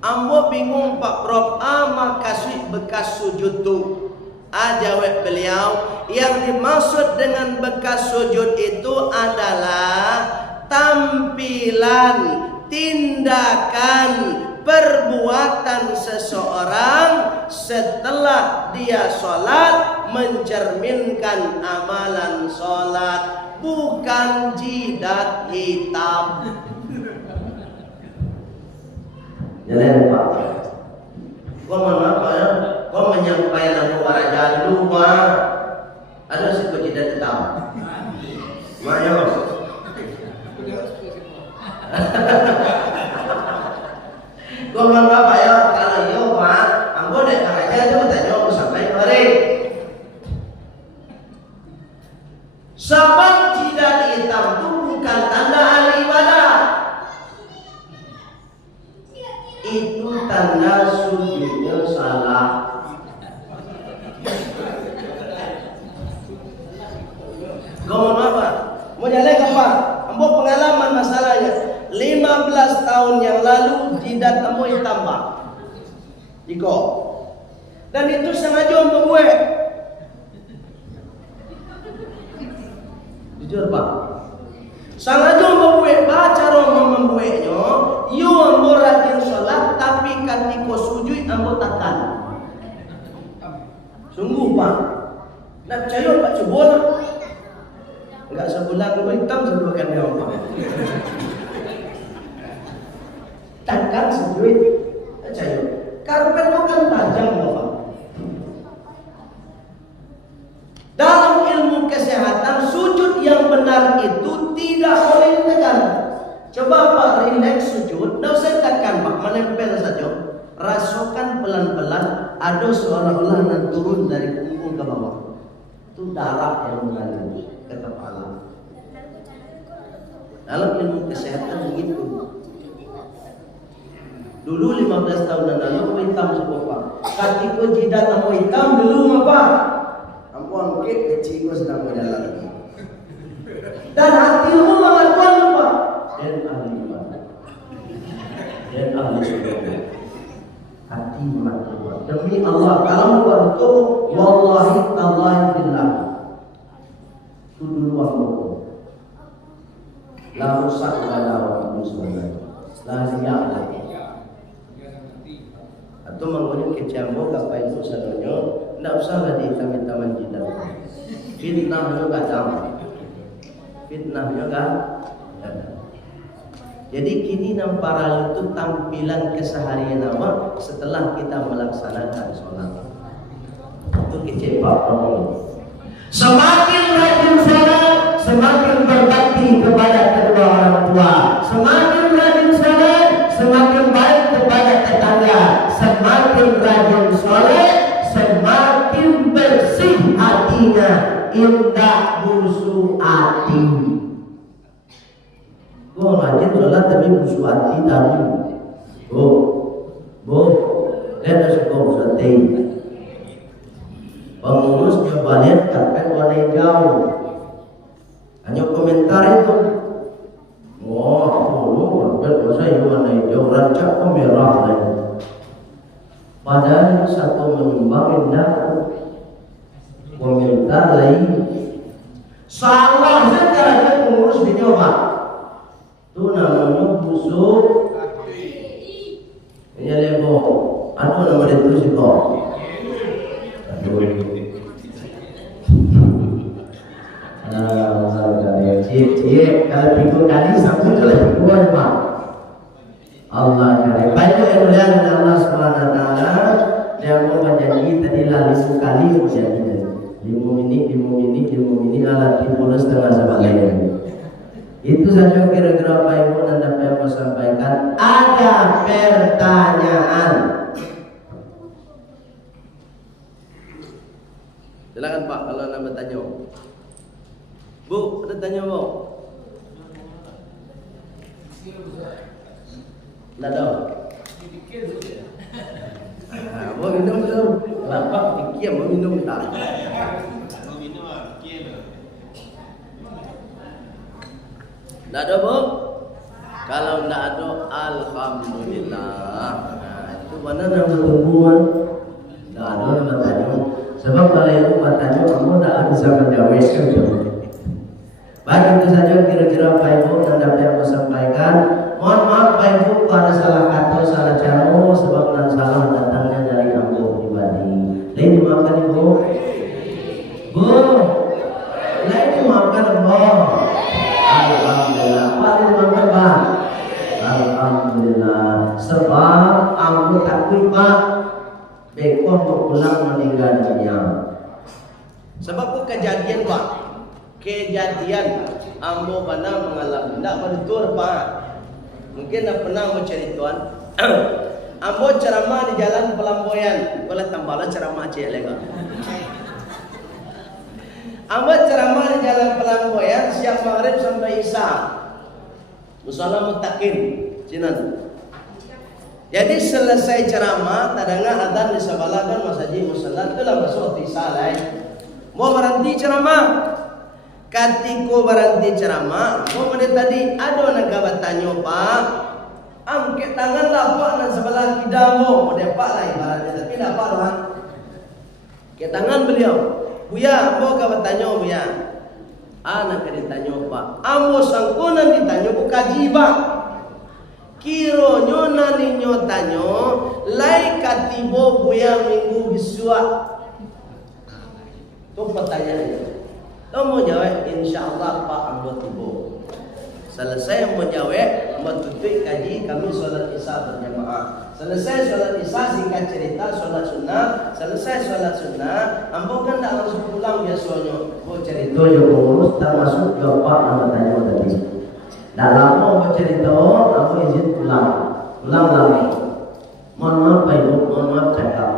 Ambo bingung Pak Prof, makasih bekas sujud tu. Jawab beliau, yang dimaksud dengan bekas sujud itu adalah tampilan, tindakan, perbuatan seseorang setelah dia sholat mencerminkan amalan sholat, bukan jidat hitam. Jalan Pak. Gua mohon maaf ya, gua menyampaikan aku raja dulu Pak. Ada situ jidat hitam. Mayo. Gua mohon maaf ya, kalau yo Pak, ambo dek raja itu tanya aku sampai kemari. Sebab jidat hitam itu bukan tanda ahli ibadah. Itu tanda sujudnya salah. Kau mau apa? Mau jalan apa? Ambo pengalaman masalahnya. 15 tahun yang lalu jidat ambo hitam Pak. Iko. Dan itu sengaja ambo gue. Jujur Pak. Sengaja ambo gue baca romo membueknya. Yo ambo rajin sholat tapi ketika sujud ambo tekan. Sungguh Pak. Nak percaya Pak coba. Enggak sebulan dua hitam sedua kan dia Pak. Tekan sujud percaya. Karpet itu kan tajam Pak. Dalam ilmu kesehatan sujud yang benar itu tidak boleh ditekan. Coba Pak relax sujud, tidak usah tekan Pak, menempel saja. Rasakan pelan-pelan, ada seolah-olah yang turun dari punggung ke bawah. Itu darah yang mengalir ke kepala. Dalam ilmu kesehatan begitu. Dulu 15 tahun yang lalu aku hitam semua Pak. Ketika jidat aku hitam dulu Pak. Ampun kecil aku sedang berjalan. Dan hatimu mengatakan Pak. Dan ahli ibadah. Dan ahli ibadah. Hati mengatakan. Demi Allah kalau buat itu wallahi tallahi billah. Itu dulu aku. La rusak wala wa muslimin. La siap. Atau menggunakan kecambo apa itu sadonyo, tidak usahlah dihitam-hitaman jidat. Fitnahnya kadang, fitnahnya kan. Jadi kini nampara itu tampilan keseharian awak setelah kita melaksanakan sholat. Itu kecepak. Semakin rajin sholat, semakin berbakti kepada kedua orang tua. Semakin rajin sholat, semakin baik kepada tetangga. Semakin rajin sholat, semakin bersih hatinya, indah busuk hati. Kau rajin sholat tapi busuk hati tadi. Bu, lihat sekolah busuk pengurusnya balik karpet warna hijau. Hanya komentar itu. Wah, dulu karpet warna hijau, rancak merah lagi. Padahal satu menyumbang indah komentar lain salah saja pengurus video Pak. Itu namanya busuk ini lebo. Aduh nama itu sih kok. Aduh. Cik, kalau minggu kali satu kali dua Pak. Allah kare. Banyak yang mulia dengan Allah Subhanahu Wa Taala. Dia mau menjanji tadi lah 5 kali menjanji. 5 menit alat 10,5 sebagainya. Itu saja kira-kira Pak Ibu dan dapat saya sampaikan. Ada pertanyaan? Silakan Pak kalau ada bertanya. Bu, ada tanya Bu? Tidak tahu. Mau minum belum? Bapak pikir mau minum tak? Mau minum ah, pikir. Tidak ada Bu? Kalau tidak ada, alhamdulillah. Nah, itu mana nama tumbuhan? Tidak ada nama tanya. Sebab kalau itu bertanya, kamu tidak bisa menjawab. Baik, itu saja kira-kira Pak Ibu dan dapat saya sampaikan. Mohon maaf Pak Ibu kalau salah kata, salah cara. Ibu? Bu, nah ini makan Bu. Alhamdulillah. Pak dimakan Pak. Alhamdulillah. Sebab aku takut Pak. Bekon mau pulang meninggal dunia. Sebab kejadian Pak. Kejadian ambo pernah mengalami. Tidak betul Pak. Mungkin dah pernah mau cerituan. Ambo ceramah di jalan Pelamboyan. Boleh tambahlah ceramah cik lega. Ambo ceramah di jalan Pelamboyan siang maghrib sampai isya. Musala mutakin cinan. Jadi selesai ceramah, tadanga adzan di sebelah kan Mas Haji musalla itulah masuk isya lain. Mau berhenti ceramah. Katiko berhenti ceramah, mau menit tadi ada nak tanya Pak. Angkat tangan lah Pak dan sebelah kidamo, mau depak lah ibaratnya, tapi tidak Pak lah. Angkat tangan beliau, Buya, mau kau bertanya Buya. Anak ditanya Pak, ambo sangkunan ditanya ku kaji Pak. Kironyo naninyo tanyo, lai katibo Buya minggu bisua. Itu pertanyaannya. Kau mau jawab, insyaAllah Pak ambo tibo. Selesai mau jawab, mau tutup kaji kami sholat isya berjamaah. Selesai sholat isya singkat cerita sholat sunnah. Selesai sholat sunnah, ambo kan tak langsung pulang biasanya. Mau cerita Itu juga urus termasuk Bapak nama tanya tadi. Dah lama mau cerita, aku izin pulang. Pulang lagi. Mohon maaf Pak Ibu, mohon maaf cakap.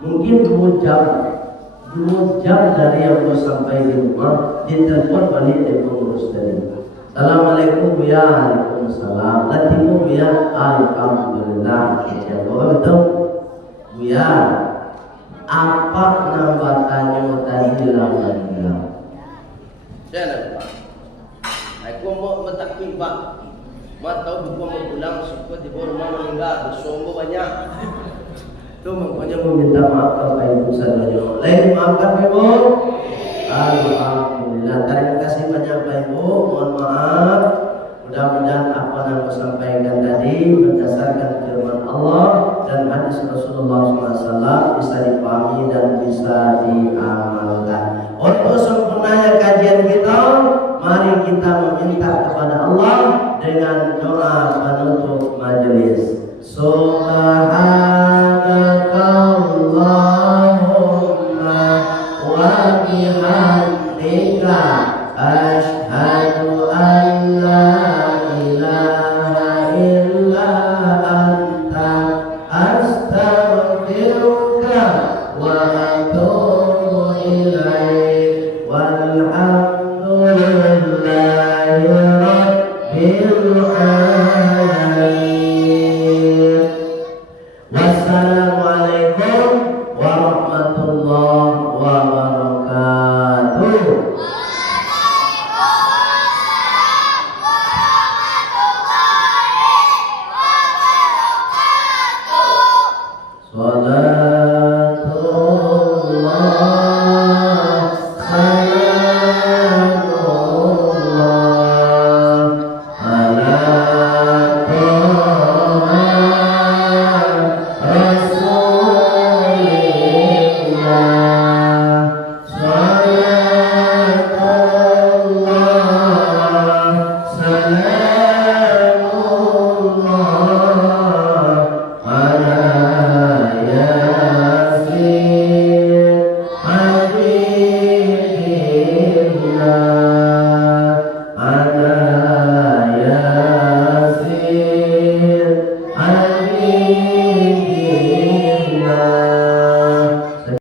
Mungkin 2 jam dari yang mau sampai di rumah, ditelepon balik dari pengurus tadi. Assalamualaikum Buya. Waalaikumsalam. Latimu Buya. Alhamdulillah. Ya betul Buya. Apa nama tanya tadi lama? Jangan Pak. Aku mau bertakbir Pak. Mak tahu aku mau pulang, suka di rumah meninggal, bersombo banyak. Itu makanya meminta maaf kepada Ibu saudara. Lain maafkan Ibu. Alhamdulillah. Terima kasih banyak Pak Ibu. Mohon maaf. Mudah-mudahan apa yang aku sampaikan tadi berdasarkan firman Allah dan hadis Rasulullah SAW bisa dipahami dan bisa diamalkan. Untuk sempurnanya kajian kita, mari kita meminta kepada Allah dengan doa penutup majelis. Subhanakallahumma wa bihamdika asyhadu an la ilaha illa anta astaghfiruka wa atubu